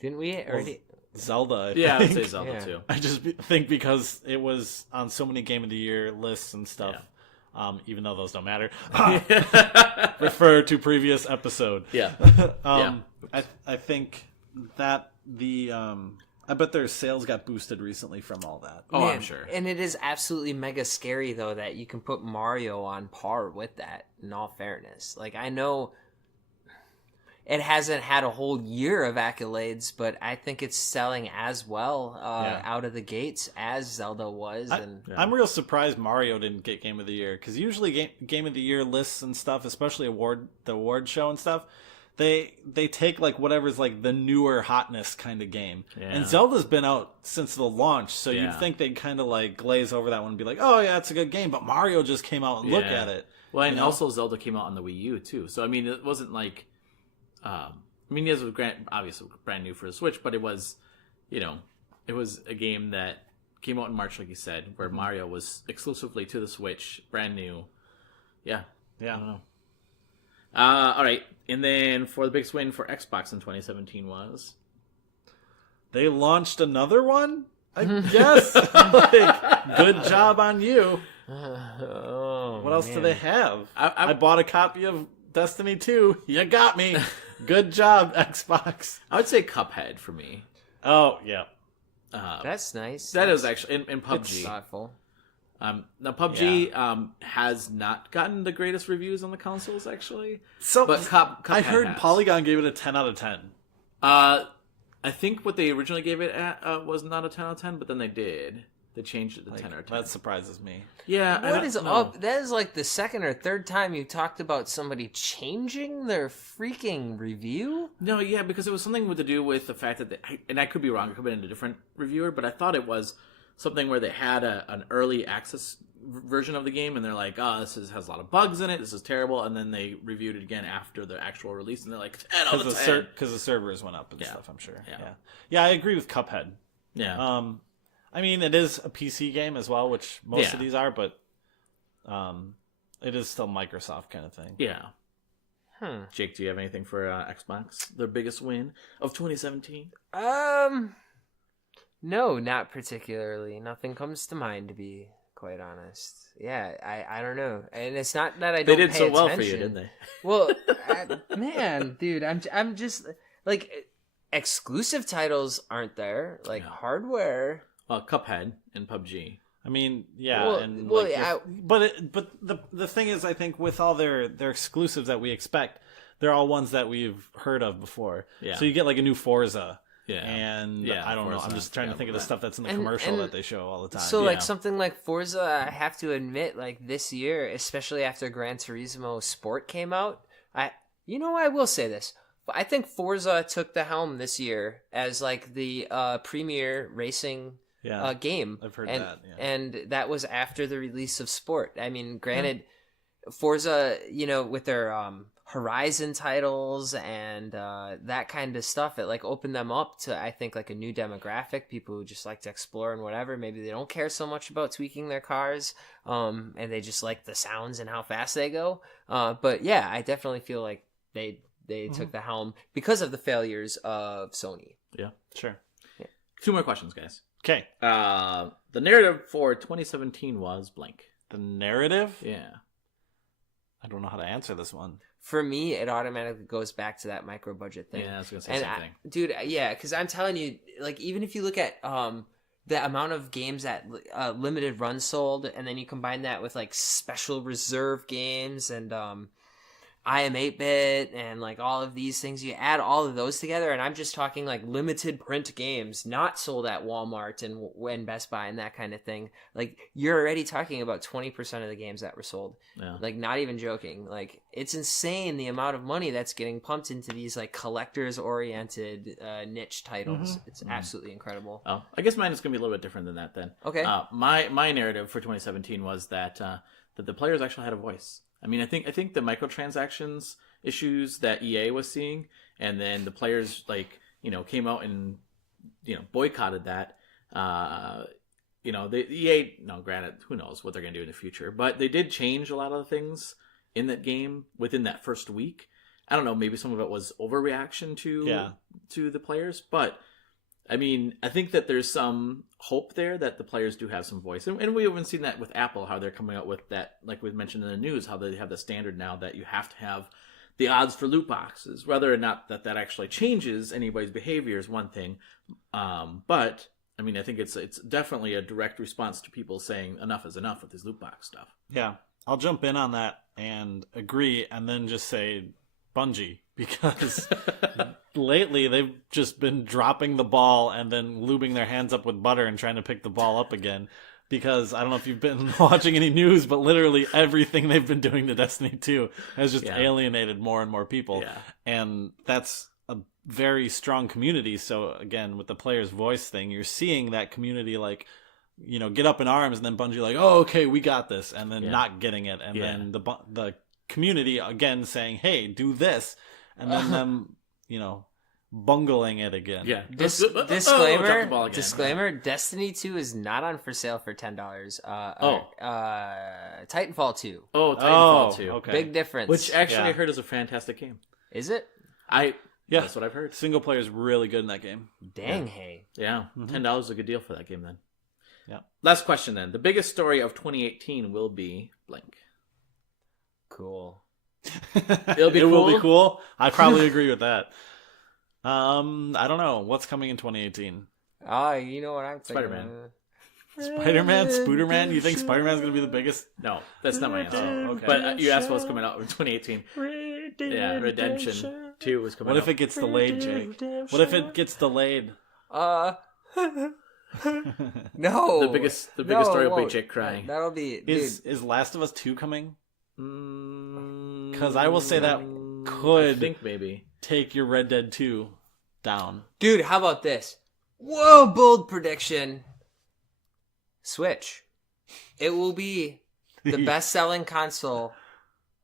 Didn't we already... Zelda, I Yeah, I would think. say Zelda, Yeah. too. I just think because it was on so many Game of the Year lists and stuff, even though those don't matter. Refer to previous episode. Yeah. I think that I bet their sales got boosted recently from all that. Oh, Man, I'm sure. And it is absolutely mega scary, though, that you can put Mario on par with that, in all fairness. Like, I know it hasn't had a whole year of accolades, but I think it's selling as well out of the gates as Zelda was. I'm real surprised Mario didn't get Game of the Year, because usually Game of the Year lists and stuff, especially the award show and stuff, they take like whatever's like the newer hotness kind of game. Yeah. And Zelda's been out since the launch, so Yeah. you'd think they'd kind of like glaze over that one and be like, oh yeah, it's a good game, but Mario just came out and look at it. Well, and also Zelda came out on the Wii U, too. So, I mean, it wasn't like... yes, it was obviously brand new for the Switch, but it was, it was a game that came out in March, like you said, where Mario was exclusively to the Switch, brand new. Yeah. Yeah. I don't know. All right. And then for the biggest win for Xbox in 2017 was... They launched another one? I guess. Like, good job on you. What else do they have? I bought a copy of Destiny 2. You got me. Good job, Xbox. I would say Cuphead for me. Oh, yeah. That's nice. That is actually... In It's PUBG. thoughtful. Now, PUBG has not gotten the greatest reviews on the consoles, actually. So, But Cuphead I heard has. Polygon gave it a 10 out of 10. I think what they originally gave it at was not a 10 out of 10, but then they did. They changed it to 10 out of 10. That surprises me. Yeah. What is up? That is like the second or third time you talked about somebody changing their freaking review. No, yeah, because it was something to do with the fact that and I could be wrong, it could have been a different reviewer, but I thought it was something where they had an early access version of the game, and they're like, oh, has a lot of bugs in it, this is terrible, and then they reviewed it again after the actual release, and they're like, 10 out of 10. Because the servers went up and stuff, I'm sure. Yeah. Yeah, I agree with Cuphead. Yeah. I mean, it is a PC game as well, which most of these are, but it is still Microsoft kind of thing. Yeah. Jake, do you have anything for Xbox? Their biggest win of 2017? No, not particularly. Nothing comes to mind, to be quite honest. Yeah, I don't know, and it's not that I They don't did pay so attention. well for you, didn't they? Well, man, dude, I'm just like exclusive titles aren't there, like No. hardware. Well, Cuphead and PUBG. I mean, yeah, Well, and well, like, yeah, but the thing is, I think with all their exclusives that we expect, they're all ones that we've heard of before. Yeah. So you get like a new Forza. Yeah. And Yeah, I don't know. Forza. I'm just trying to Yeah, think of the that. stuff that's in the And- commercial and that they show all the time. So Yeah. like something like Forza, I have to admit, like this year, especially after Gran Turismo Sport came out, I will say this. I think Forza took the helm this year as like the premier racing yeah, game. I've heard and, that. Yeah. and that was after the release of Sport. I mean, granted, Forza, with their Horizon titles and that kind of stuff, it like opened them up to, I think, like a new demographic, people who just like to explore and whatever. Maybe they don't care so much about tweaking their cars, and they just like the sounds and how fast they go. But yeah, I definitely feel like they took the helm because of the failures of Sony. Yeah. Sure. 2 more questions, guys. Okay. The narrative for 2017 was blank. The narrative? Yeah. I don't know how to answer this one. For me, it automatically goes back to that micro budget thing. Yeah, I was gonna say And the same thing. dude, yeah, because I'm telling you, like, even if you look at the amount of games that limited run sold, and then you combine that with like special reserve games and I am 8-bit and like all of these things, you add all of those together, and I'm just talking like limited print games not sold at Walmart and Best Buy and that kind of thing. Like, you're already talking about 20% of the games that were sold. Yeah. Like, not even joking. Like, it's insane the amount of money that's getting pumped into these like collectors oriented niche titles. It's absolutely incredible. Oh, I guess mine is going to be a little bit different than that then. Okay. My narrative for 2017 was that the players actually had a voice. I mean, I think the microtransactions issues that EA was seeing, and then the players came out and boycotted that. The EA, no, granted, who knows what they're going to do in the future, but they did change a lot of the things in that game within that first week. I don't know, maybe some of it was overreaction to the players, but I mean, I think that there's some hope there that the players do have some voice. And we haven't seen that with Apple, how they're coming out with that, like we mentioned in the news, how they have the standard now that you have to have the odds for loot boxes. Whether or not that actually changes anybody's behavior is one thing. But, I mean, I think it's definitely a direct response to people saying enough is enough with this loot box stuff. Yeah. I'll jump in on that and agree, and then just say Bungie, because lately they've just been dropping the ball and then lubing their hands up with butter and trying to pick the ball up again. Because I don't know if you've been watching any news, but literally everything they've been doing to Destiny 2 has just alienated more and more people. Yeah. And that's a very strong community. So again, with the player's voice thing, you're seeing that community get up in arms, and then Bungie like, oh, okay, we got this, and then not getting it. And then the community again saying, hey, do this. And then them, bungling it again. Yeah. Disclaimer, Destiny 2 is not on for sale for $10. Titanfall 2. Oh, Titanfall 2. Okay. Big difference. Which actually I heard is a fantastic game. Is it? That's what I've heard. Single player is really good in that game. Dang, hey. Yeah, $10 is a good deal for that game then. Yeah. Last question then. The biggest story of 2018 will be blank. Cool. It'll be will be cool. I probably agree with that. I don't know. What's coming in 2018? You know what I'm thinking. Spider-Man. Spider-Man? Spooderman? You think Spider-Man's going to be the biggest? No, that's not my answer. Okay. But you asked what's coming out in 2018. Yeah, Redemption 2 is coming out. What if it gets delayed, Jake? What if it gets delayed? No. The biggest story will be Jake crying. That'll be... Is Last of Us 2 coming? Because I will say that could I think maybe take your Red Dead 2 down. Dude, how about this? Whoa, bold prediction. Switch. It will be the best-selling console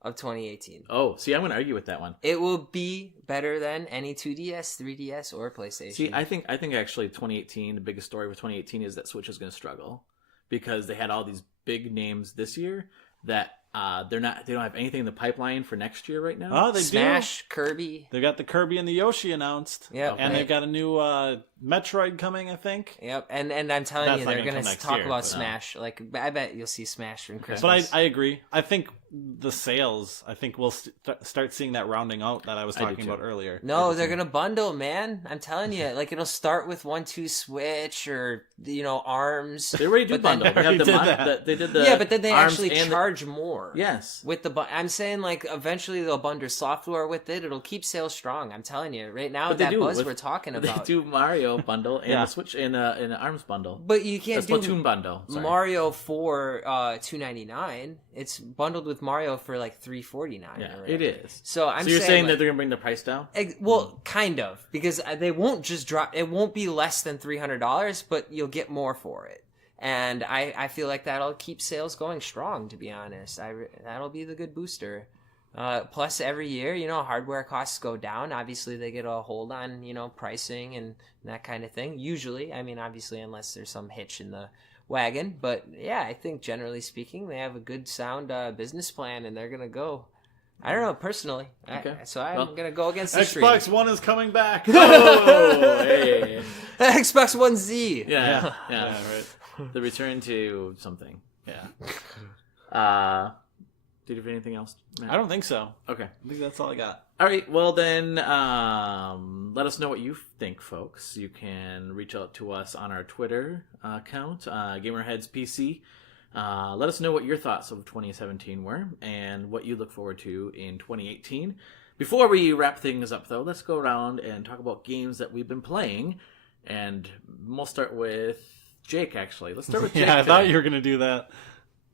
of 2018. Oh, see, I'm going to argue with that one. It will be better than any 2DS, 3DS, or PlayStation. See, I think actually 2018, the biggest story for 2018 is that Switch is going to struggle because they had all these big names this year that They don't have anything in the pipeline for next year right now. Oh, they Smash, do. Kirby. They got the Kirby and the Yoshi announced. Yep. And they've got a new Metroid coming, I think. Yep, and I'm telling That's you, not they're gonna going come to next talk year, about but- Smash. Like, I bet you'll see Smash from Christmas. But I agree. I think the sales, I think we'll start seeing that rounding out that I was talking about earlier. No, they're gonna bundle, man. I'm telling you, like it'll start with 1-2 Switch or ARMS. They already do but then- bundle. They have Already did that. they did the Yeah, but then they ARMS actually and charge more. Yes. With I'm saying like eventually they'll bundle software with it. It'll keep sales strong. I'm telling you, right now But they that do buzz with- we're talking They about. do Mario bundle and Yeah. a Switch and an ARMS bundle. But you can't A do Splatoon bundle. Sorry. Mario for $2.99. It's bundled with Mario for like $3.49. Yeah, or it is. So I'm So you're saying, saying like, that they're gonna bring the price down? Well, kind of, because they won't just drop. It won't be less than $300, but you'll get more for it. And I feel like that'll keep sales going strong. To be honest, that'll be the good booster. Plus, every year, hardware costs go down. Obviously, they get a hold on pricing and that kind of thing. Usually, I mean, obviously, unless there's some hitch in the wagon. But yeah, I think generally speaking, they have a good sound business plan, and they're gonna go. I don't know personally, Okay. so I'm Well, gonna go against the stream. Xbox One is coming back. Oh, hey. Xbox One Z. Yeah. right. The return to something. Yeah. Did you have anything else, Matt? I don't think so. Okay. I think that's all I got. All right. Well, then, let us know what you think, folks. You can reach out to us on our Twitter account, GamerHeads PC. Let us know what your thoughts of 2017 were and what you look forward to in 2018. Before we wrap things up, though, let's go around and talk about games that we've been playing. And we'll start with Jake, actually. Let's start with Jake. Yeah, I today. thought you were going to do that.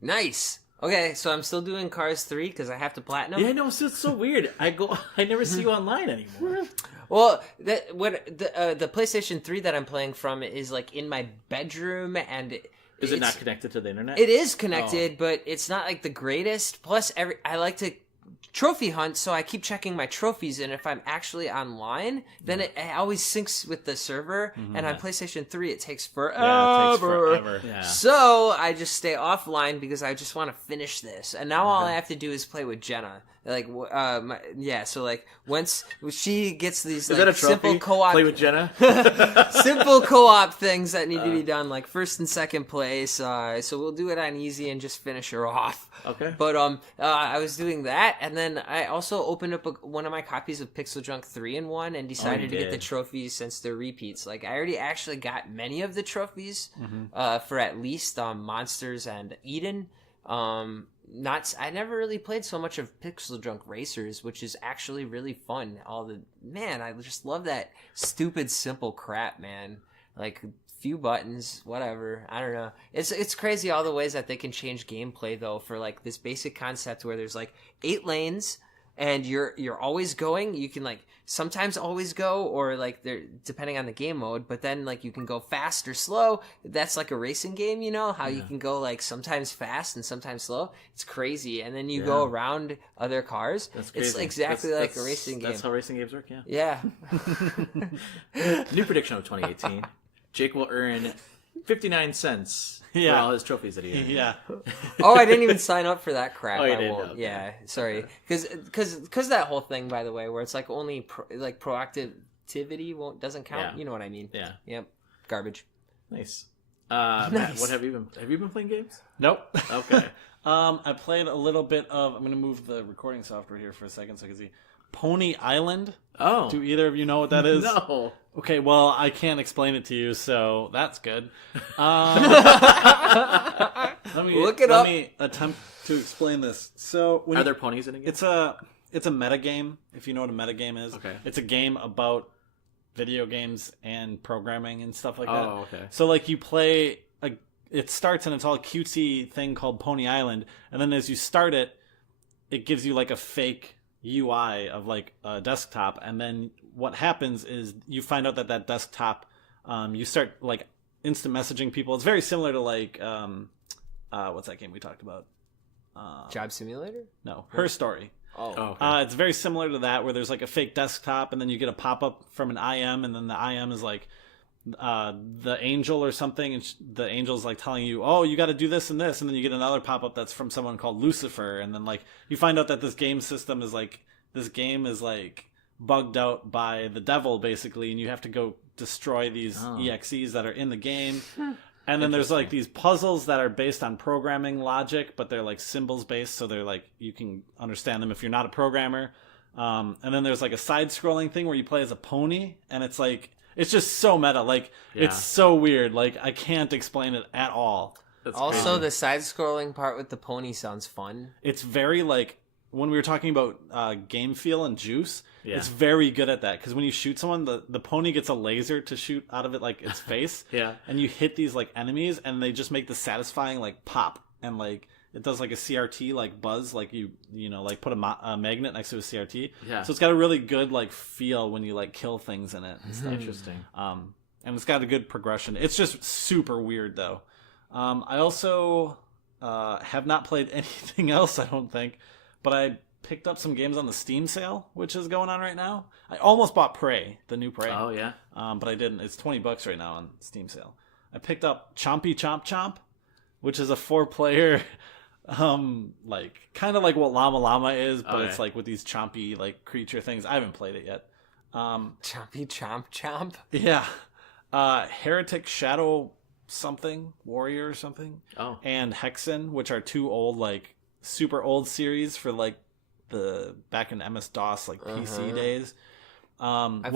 Nice. Okay, so I'm still doing Cars 3 because I have to platinum. Yeah, no, it's so weird. I never see you online anymore. Well, the PlayStation 3 that I'm playing from is like in my bedroom, and Is it not connected to the internet? It is connected, but it's not like the greatest. Plus, I like to trophy hunt, so I keep checking my trophies, and if I'm actually online, then it always syncs with the server. And on PlayStation 3, it takes forever. Yeah, it takes forever. Yeah. So I just stay offline because I just want to finish this. And now all I have to do is play with Jenna. Like, so like once she gets these Is that a like trophy? simple co-op, Play with Jenna? simple co-op things that need to be done, like first and second place. So we'll do it on easy and just finish her off. Okay. But I was doing that, and then I also opened up one of my copies of Pixel Junk 3-in-1 and decided to get the did. trophies since they're repeats. Like I already actually got many of the trophies for at least Monsters and Eden. I never really played so much of Pixel Junk Racers, which is actually really fun. I just love that stupid simple crap, man. Like few buttons, whatever. I don't know. It's crazy all the ways that they can change gameplay though for like this basic concept where there's like 8 lanes and you're always going. You can like sometimes always go, or like they're depending on the game mode, but then like you can go fast or slow. That's like a racing game, how you can go like sometimes fast and sometimes slow. It's crazy. And then you go around other cars. That's crazy. It's exactly like a racing game. That's how racing games work, yeah. Yeah. New prediction of 2018. Jake will earn 59 cents for Yeah. all his trophies that he earned. Yeah. Oh, I didn't even sign up for that crap. Oh, you I didn't? won't. Okay. Yeah, sorry. Because that whole thing, by the way, where it's like only proactivity doesn't count. Yeah. You know what I mean? Yeah. Yep. Garbage. Nice. Matt, Nice. what have you been playing games? Nope. Okay. I played a little bit of. I'm going to move the recording software here for a second so I can see. Pony Island. Oh. Do either of you know what that is? No. Okay, well, I can't explain it to you, so that's good. Let me Look it up. Let me attempt to explain this. So, when Are you- there ponies in it? it's a meta game. If you know what a meta game is, Okay. It's a game about video games and programming and stuff like that. Oh, okay. So, like, you play it starts and it's all a cutesy thing called Pony Island, and then as you start it, it gives you like a fake UI of like a desktop, and then what happens is you find out that desktop, you start like instant messaging people. It's very similar to like what's that game we talked about? Job Simulator? No, Her Story. Oh. Okay. It's very similar to that, where there's like a fake desktop, and then you get a pop up from an IM, and then the IM is like the angel or something, and the angel's like telling you, oh, you got to do this and this, and then you get another pop-up that's from someone called Lucifer, and then like you find out that this game is like bugged out by the devil basically, and you have to go destroy these EXEs that are in the game. And then there's like these puzzles that are based on programming logic, but they're like symbols based, so they're like you can understand them if you're not a programmer. And then there's like a side-scrolling thing where you play as a pony, and it's like it's just so meta. Like it's so weird. Like I can't explain it at all. That's Also, crazy. the side-scrolling part with the pony sounds fun. It's very like when we were talking about game feel and juice. Yeah. It's very good at that because when you shoot someone, the pony gets a laser to shoot out of it like its face. Yeah. And you hit these like enemies, and they just make the satisfying like pop, and like it does like a CRT like buzz, like you know like put a magnet next to a CRT. Yeah. So it's got a really good like feel when you like kill things in it. And stuff. Interesting. And it's got a good progression. It's just super weird though. I also have not played anything else, I don't think, but I picked up some games on the Steam sale, which is going on right now. I almost bought Prey, the new Prey. Oh yeah. But I didn't. It's $20 right now on Steam sale. I picked up Chompy Chomp Chomp, which is a 4-player, like kind of like what Llama Llama is, but it's like with these chompy like creature things. I haven't played it yet. Chompy chomp chomp. Yeah. Heretic Shadow something, Warrior or something. Oh. And Hexen, which are 2 old, like super old series for like the back in MS-DOS like PC days. I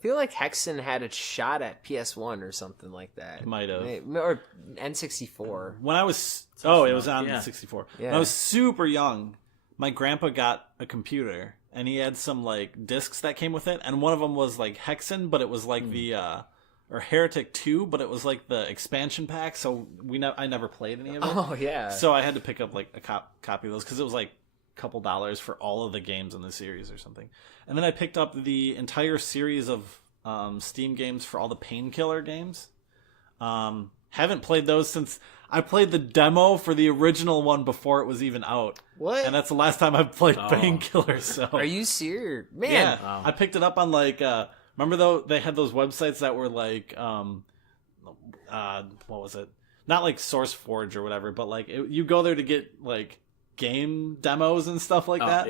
feel like Hexen had a shot at PS1 or something like that. Might have. Or N64. When I was it was on Yeah. 64. Yeah. When I was super young, my grandpa got a computer and he had some like discs that came with it, and one of them was like Hexen, but it was like the or Heretic 2, but it was like the expansion pack, so I never played any of it. Oh yeah. So I had to pick up like a copy of those because it was like a couple dollars for all of the games in the series or something. And then I picked up the entire series of Steam games for all the Painkiller games. Haven't played those since I played the demo for the original one before it was even out. What? And that's the last time I've played Painkiller. So Are you serious? Man. yeah, I picked it up on like remember though they had those websites that were like what was it? Not like SourceForge or whatever, but like you go there to get like game demos and stuff like that.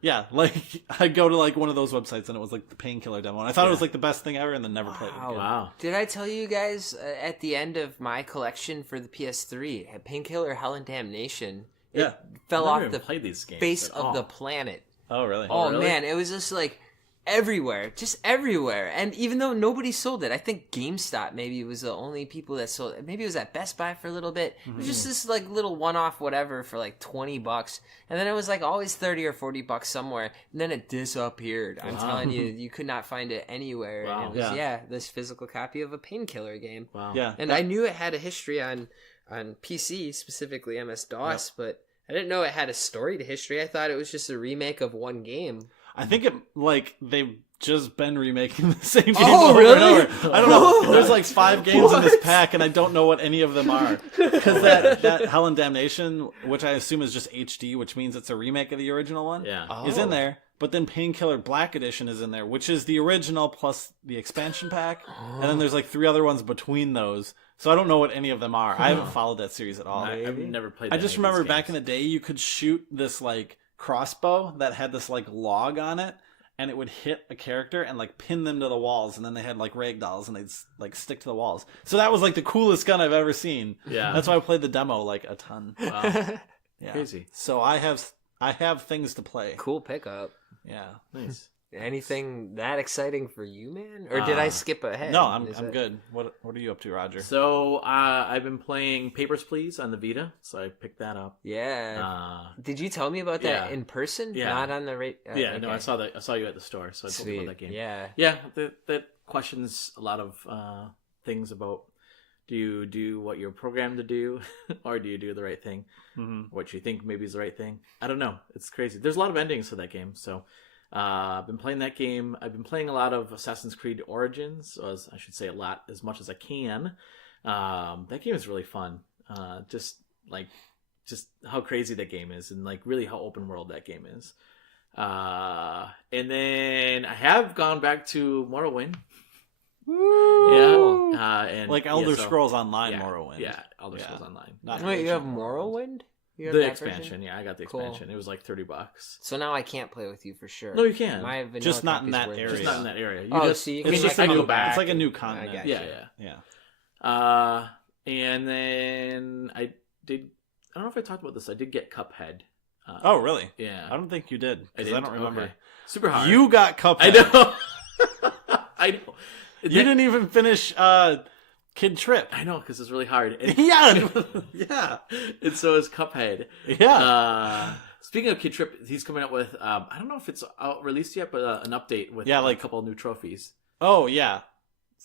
Yeah, like I go to like one of those websites and it was like the Painkiller demo, and I thought it was like the best thing ever, and then never played it again. Wow. Did I tell you guys at the end of my collection for the PS3, had Painkiller Hell and Damnation? It fell I've off never the played these games face at of all. the planet. Oh really? Oh really? man, it was just like everywhere, just everywhere. And even though nobody sold it, I think GameStop maybe was the only people that sold it. Maybe it was at Best Buy for a little bit. It was just this like little one-off whatever for like $20, and then it was like always $30 or $40 somewhere, and then it disappeared. I'm telling you, you could not find it anywhere. Wow. And it was this physical copy of a Painkiller game. Wow. Yeah, And I knew it had a history on PC, specifically MS-DOS, but I didn't know it had a story to history. I thought it was just a remake of one game. I think it like they've just been remaking the same games Oh, over really? and over. I don't know. There's like 5 games in this pack, and I don't know what any of them are. Because that Hell and Damnation, which I assume is just HD, which means it's a remake of the original one, is in there. But then Painkiller Black Edition is in there, which is the original plus the expansion pack. And then there's like 3 other ones between those. So I don't know what any of them are. I haven't followed that series at all. I've never played. I just remember back in the day, you could shoot this like crossbow that had this like log on it, and it would hit a character and like pin them to the walls, and then they had like ragdolls and they'd like stick to the walls. So that was like the coolest gun I've ever seen. Yeah. That's why I played the demo like a ton. Wow. Yeah. Crazy. So I have things to play. Cool pickup. Yeah. Nice. Anything that exciting for you, man? Or did I skip ahead? No, I'm Is it- good. What are you up to, Roger? So I've been playing Papers, Please on the Vita, so I picked that up. Yeah. Did you tell me about that yeah. in person? Yeah. Not on the radio? Yeah, no, I saw you at the store, so I told you Sweet. about that game. Yeah. Yeah, that questions a lot of things about do you do what you're programmed to do, or do you do the right thing? Mm-hmm. What you think maybe is the right thing. I don't know. It's crazy. There's a lot of endings to that game, so I've been playing that game. I've been playing a lot of Assassin's Creed Origins, or I should say as much as I can. That game is really fun. Just how crazy that game is, and like really how open world that game is. And then I have gone back to Morrowind. Yeah, and Like Elder so- Scrolls Online yeah, Morrowind. Yeah, Elder Scrolls Online. Not Wait, you have original Morrowind? You have The that expansion, version? yeah, I got the Cool. expansion. It was like $30. So now I can't play with you for sure. No, you can. My vanilla Just not in copy's that worth area. Just it. not in that area. You Oh, just, so you it's can, just like, a go new back It's like a new I continent. got Yeah, you. yeah. Yeah. And then I don't know if I talked about this. I did get Cuphead. Oh, really? Yeah. I don't think you did, because I didn't? don't remember. Okay. Super hard. You got Cuphead. I know. I know. You didn't even finish Kid Trip. I know, because it's really hard. And, Yeah. Yeah. and so is Cuphead. Yeah. Speaking of Kid Trip, he's coming out with, I don't know if it's out released yet, but an update with Yeah, like- a couple of new trophies. Oh, yeah.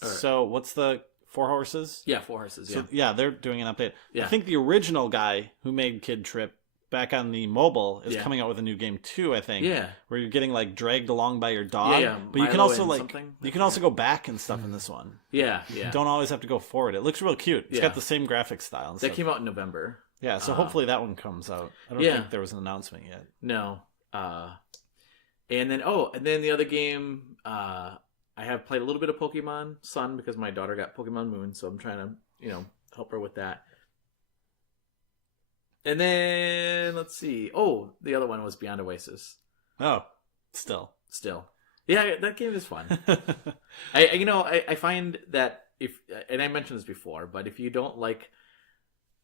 Or- So what's the Four Horses? Yeah, 4 horses, yeah. So, yeah, they're doing an update. Yeah. I think the original guy who made Kid Trip back on the mobile is Yeah. coming out with a new game too, I think. Yeah. Where you're getting like dragged along by your dog. Yeah, But you can Milo also and like something. you can also go back and stuff in this one. Yeah, yeah. You don't always have to go forward. It looks real cute. It's Yeah. got the same graphic style and That stuff. came out in November. Yeah, so hopefully that one comes out. I don't yeah. think there was an announcement yet. No. And then the other game, I have played a little bit of Pokemon Sun because my daughter got Pokemon Moon, so I'm trying to, help her with that. And then let's see. Oh, the other one was Beyond Oasis. Oh, still. Yeah, that game is fun. I find that and I mentioned this before, but if you don't like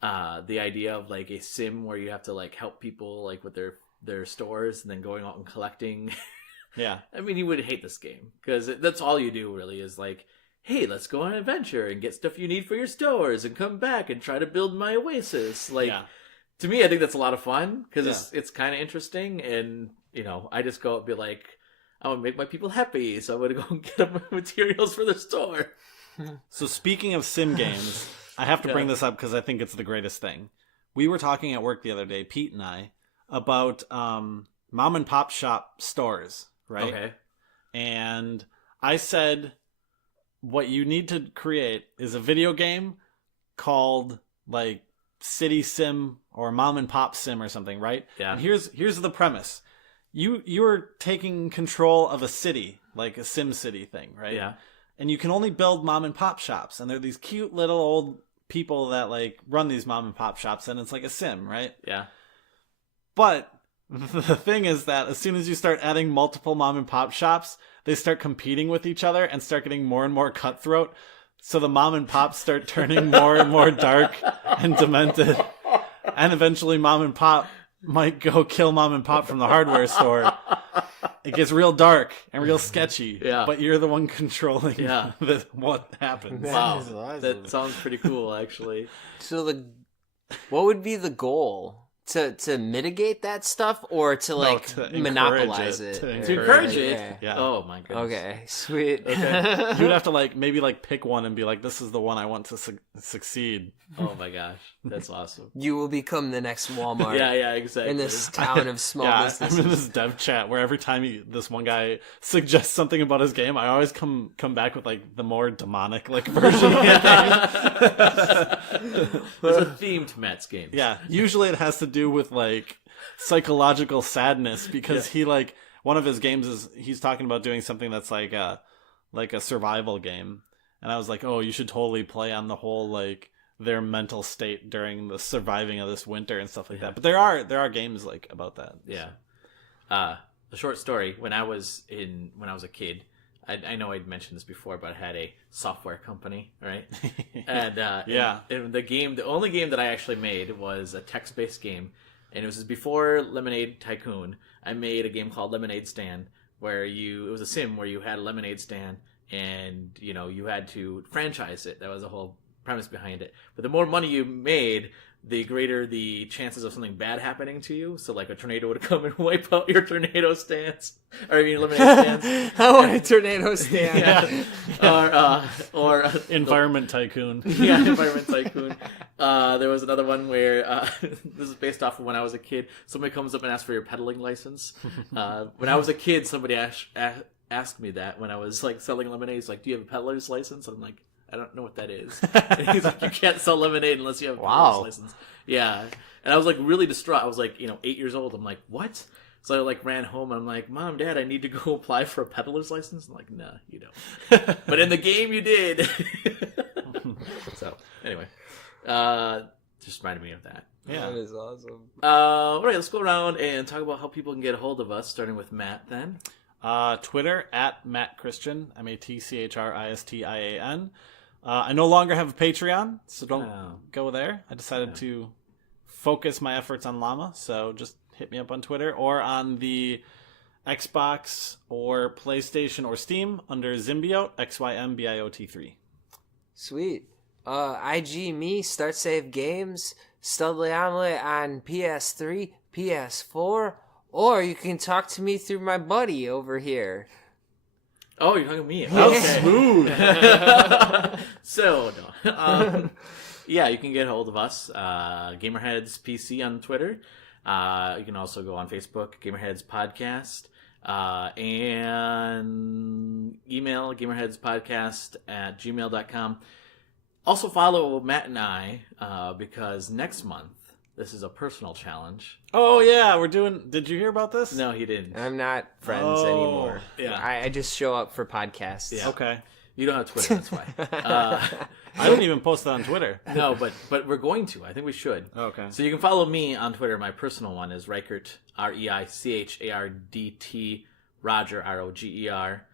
the idea of like a sim where you have to like help people like with their stores and then going out and collecting, Yeah. I mean, you would hate this game because that's all you do really is like, hey, let's go on an adventure and get stuff you need for your stores and come back and try to build my oasis. Like, Yeah. to me, I think that's a lot of fun because Yeah. it's kind of interesting. And, I just go and be like, I want to make my people happy. So I'm going to go and get them materials for the store. So speaking of sim games, I have to bring this up because I think it's the greatest thing. We were talking at work the other day, Pete and I, about mom and pop shop stores, right? Okay. And I said, what you need to create is a video game called like City Sim or Mom and Pop Sim or something, right? Yeah. And here's the premise. You're taking control of a city, like a Sim City thing, right? Yeah. And you can only build mom and pop shops, and they're these cute little old people that like run these mom and pop shops, and it's like a sim, right? Yeah. But the thing is that as soon as you start adding multiple mom and pop shops, they start competing with each other and start getting more and more cutthroat. So the mom and pops start turning more and more dark and demented. And eventually mom and pop might go kill mom and pop from the hardware store. It gets real dark and real sketchy. Yeah. But you're the one controlling Yeah. what happens. Wow. is awesome. That sounds pretty cool, actually. So what would be the goal? To mitigate that stuff or to like to encourage monopolize it, it? to Or- encourage it? Yeah. Yeah. Oh, my goodness. Okay, sweet. You'd have to like maybe like pick one and be like, this is the one I want to succeed. Oh, my gosh. That's awesome. You will become the next Walmart Yeah, exactly. in this town of small Yeah, I'm businesses. in this dev chat where every time this one guy suggests something about his game, I always come back with like the more demonic like version of the game. There's a theme to Matt's games. Yeah, usually it has to do with like psychological sadness because he like one of his games is he's talking about doing something that's like a survival game, and I was like, oh, you should totally play on the whole like their mental state during the surviving of this winter and stuff like that. But there are games like about that. Yeah. The short story, when I was a kid, I know I'd mentioned this before, but I had a software company, right? And Yeah. and the only game that I actually made was a text-based game, and it was before Lemonade Tycoon. I made a game called Lemonade Stand, where it was a sim where you had a lemonade stand, and you had to franchise it. That was the whole premise behind it. But the more money you made, the greater the chances of something bad happening to you. So like a tornado would come and wipe out your tornado stands, lemonade stands. I want a tornado stand. Or Environment Tycoon. yeah, Environment Tycoon. There was another one where this is based off of when I was a kid. Somebody comes up and asks for your peddling license. When I was a kid, somebody asked me that when I was like selling lemonade. He's like, "Do you have a peddler's license?" I'm like, "I don't know what that is." And he's like, "You can't sell lemonade unless you have a peddler's license." Yeah, and I was like really distraught. I was like 8 years old. I'm like, "What?" So I like ran home and I'm like, Mom, Dad, I need to go apply for a peddler's license. I'm like, nah, you don't. But in the game you did. So anyway, just reminded me of that. Yeah. That is awesome. All right, let's go around and talk about how people can get a hold of us, starting with Matt then. Twitter at Matt Christian, MattChristian. I no longer have a Patreon, so don't go there. I decided to focus my efforts on Llama, so just hit me up on Twitter or on the Xbox or PlayStation or Steam under Symbiote, XYMBIOT3. Sweet. IG me, Start Save Games, Studley Omelet on PS3, PS4, or you can talk to me through my buddy over here. Oh, you're talking to me. How Okay. smooth. So, no. Yeah, you can get a hold of us. GamerHeads PC on Twitter. You can also go on Facebook, GamerHeads Podcast. And email gamerheadspodcast@gmail.com. Also follow Matt and I, because next month, this is a personal challenge. Oh, yeah, we're doing... Did you hear about this? No, he didn't. I'm not friends anymore. Yeah. I just show up for podcasts. Yeah. Okay. You don't have Twitter, that's why. I didn't even post it on Twitter. No, but we're going to. I think we should. Okay. So you can follow me on Twitter. My personal one is Reichert, REICHARDT, Roger, ROGER.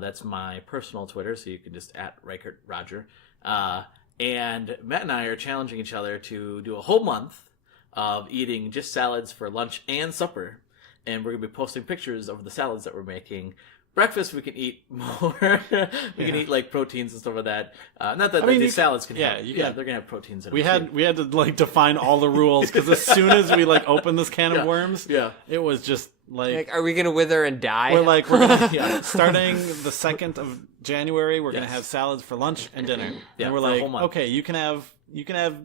That's my personal Twitter, so you can just @Reichert Roger. And Matt and I are challenging each other to do a whole month of eating just salads for lunch and supper. And we're going to be posting pictures of the salads that we're making. Breakfast, we can eat more. We can eat like proteins and stuff like that. Not that these salads can have. They're going to have proteins in them. We had to like define all the rules because as soon as we like opened this can of worms, it was just like, are we gonna wither and die? we're gonna, starting the 2nd of January, we're gonna have salads for lunch and dinner. And we're for a like, whole month. okay, you can have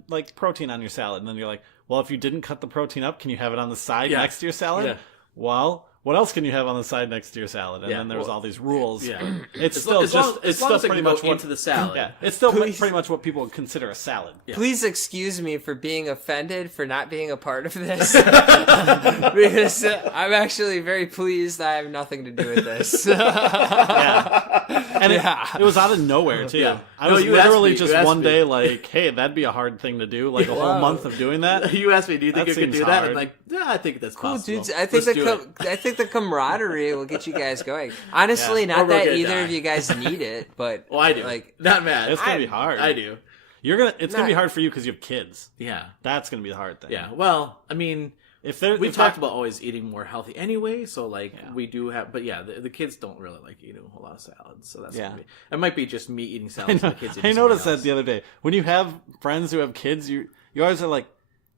like protein on your salad, and then you're like, well, if you didn't cut the protein up, can you have it on the side next to your salad? Yeah. Well, what else can you have on the side next to your salad? And then there's all these rules. Yeah. It's still still pretty much into the salad. Yeah, it's still pretty much what people would consider a salad. Yeah. Please excuse me for being offended for not being a part of this. Because I'm actually very pleased I have nothing to do with this. And it was out of nowhere, too. Yeah. I No, was you asked literally me- just you asked one me. day like, hey, that'd be a hard thing to do, like a whole month of doing that. You asked me, do you think That you could seems do that? hard. I'm like, yeah, I think that's Cool, possible. dudes. I think Let's do it. I think the camaraderie will get you guys going. Honestly, Or not we're that gonna either die. of you guys need it, but Well, I do. Like, Not mad. It's gonna be hard. I do. It's gonna be Not- hard for you because you have kids. Yeah. That's gonna be the hard thing. Yeah. Well, I mean, If they're we if talked they're- about always eating more healthy anyway, so like we do have, but yeah, the kids don't really like eating a whole lot of salads, so that's gonna be. It might be just me eating salads and the kids eating I noticed that something the other day. When you have friends who have kids, you always are like,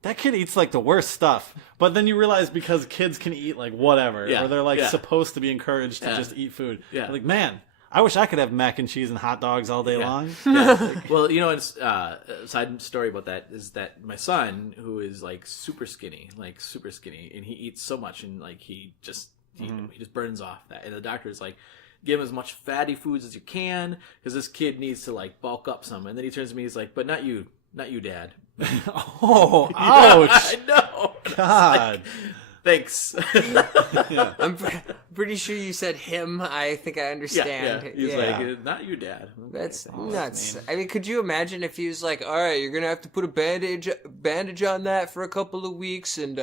that kid eats like the worst stuff. But then you realize because kids can eat like whatever, or they're like supposed to be encouraged to just eat food. Yeah. Like, man, I wish I could have mac and cheese and hot dogs all day long. Yeah. Well, you know, a side story about that is that my son, who is like super skinny, and he eats so much, and like he just burns off that. And the doctor's like, give him as much fatty foods as you can, because this kid needs to like bulk up some. And then he turns to me, he's like, but not you, Dad. Oh, ouch! I know. God. Thanks. I'm pretty sure you said him. I think I understand. Yeah. He's like, not you, Dad. Okay, That's thanks. nuts. I mean, could you imagine if he was like, all right, you're going to have to put a bandage on that for a couple of weeks and,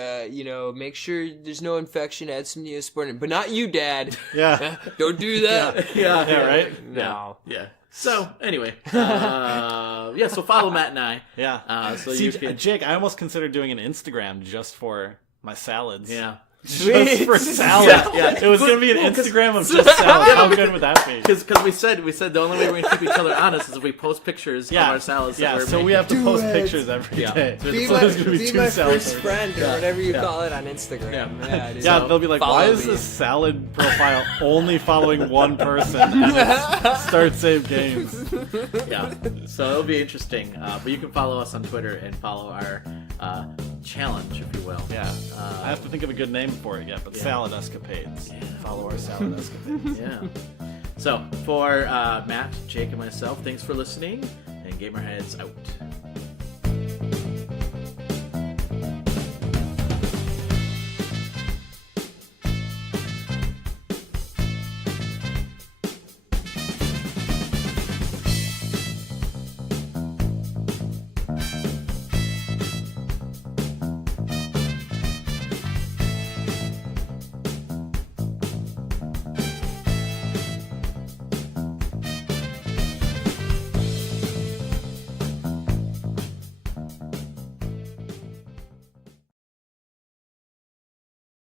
make sure there's no infection, add some Neosporin. But not you, Dad. Yeah. Don't do that. Yeah, right? No. Yeah. So anyway, so follow Matt and I. Yeah. So See, you can. Jake, I almost considered doing an Instagram just for my salads. Yeah. Just for salad. Yeah. It was going to be an Instagram of just salad. How good would that be? Because we said the only way we're going to keep each other honest is if we post pictures of our salads. that Yeah, we're so we making. have to post pictures every day. Be So my, there's gonna be be two my salads. first friend or whatever you call it on Instagram. Yeah. Dude. Yeah, they'll be like, follow why is me. this salad profile only following one person? And it's Start Save Games. Yeah. So it'll be interesting. But you can follow us on Twitter and follow our challenge, if you will. Yeah. I have to think of a good name for it yet, but Salad Escapades. Follow our Salad Escapades. Yeah. So for Matt, Jake, and myself, thanks for listening. And GamerHeads out.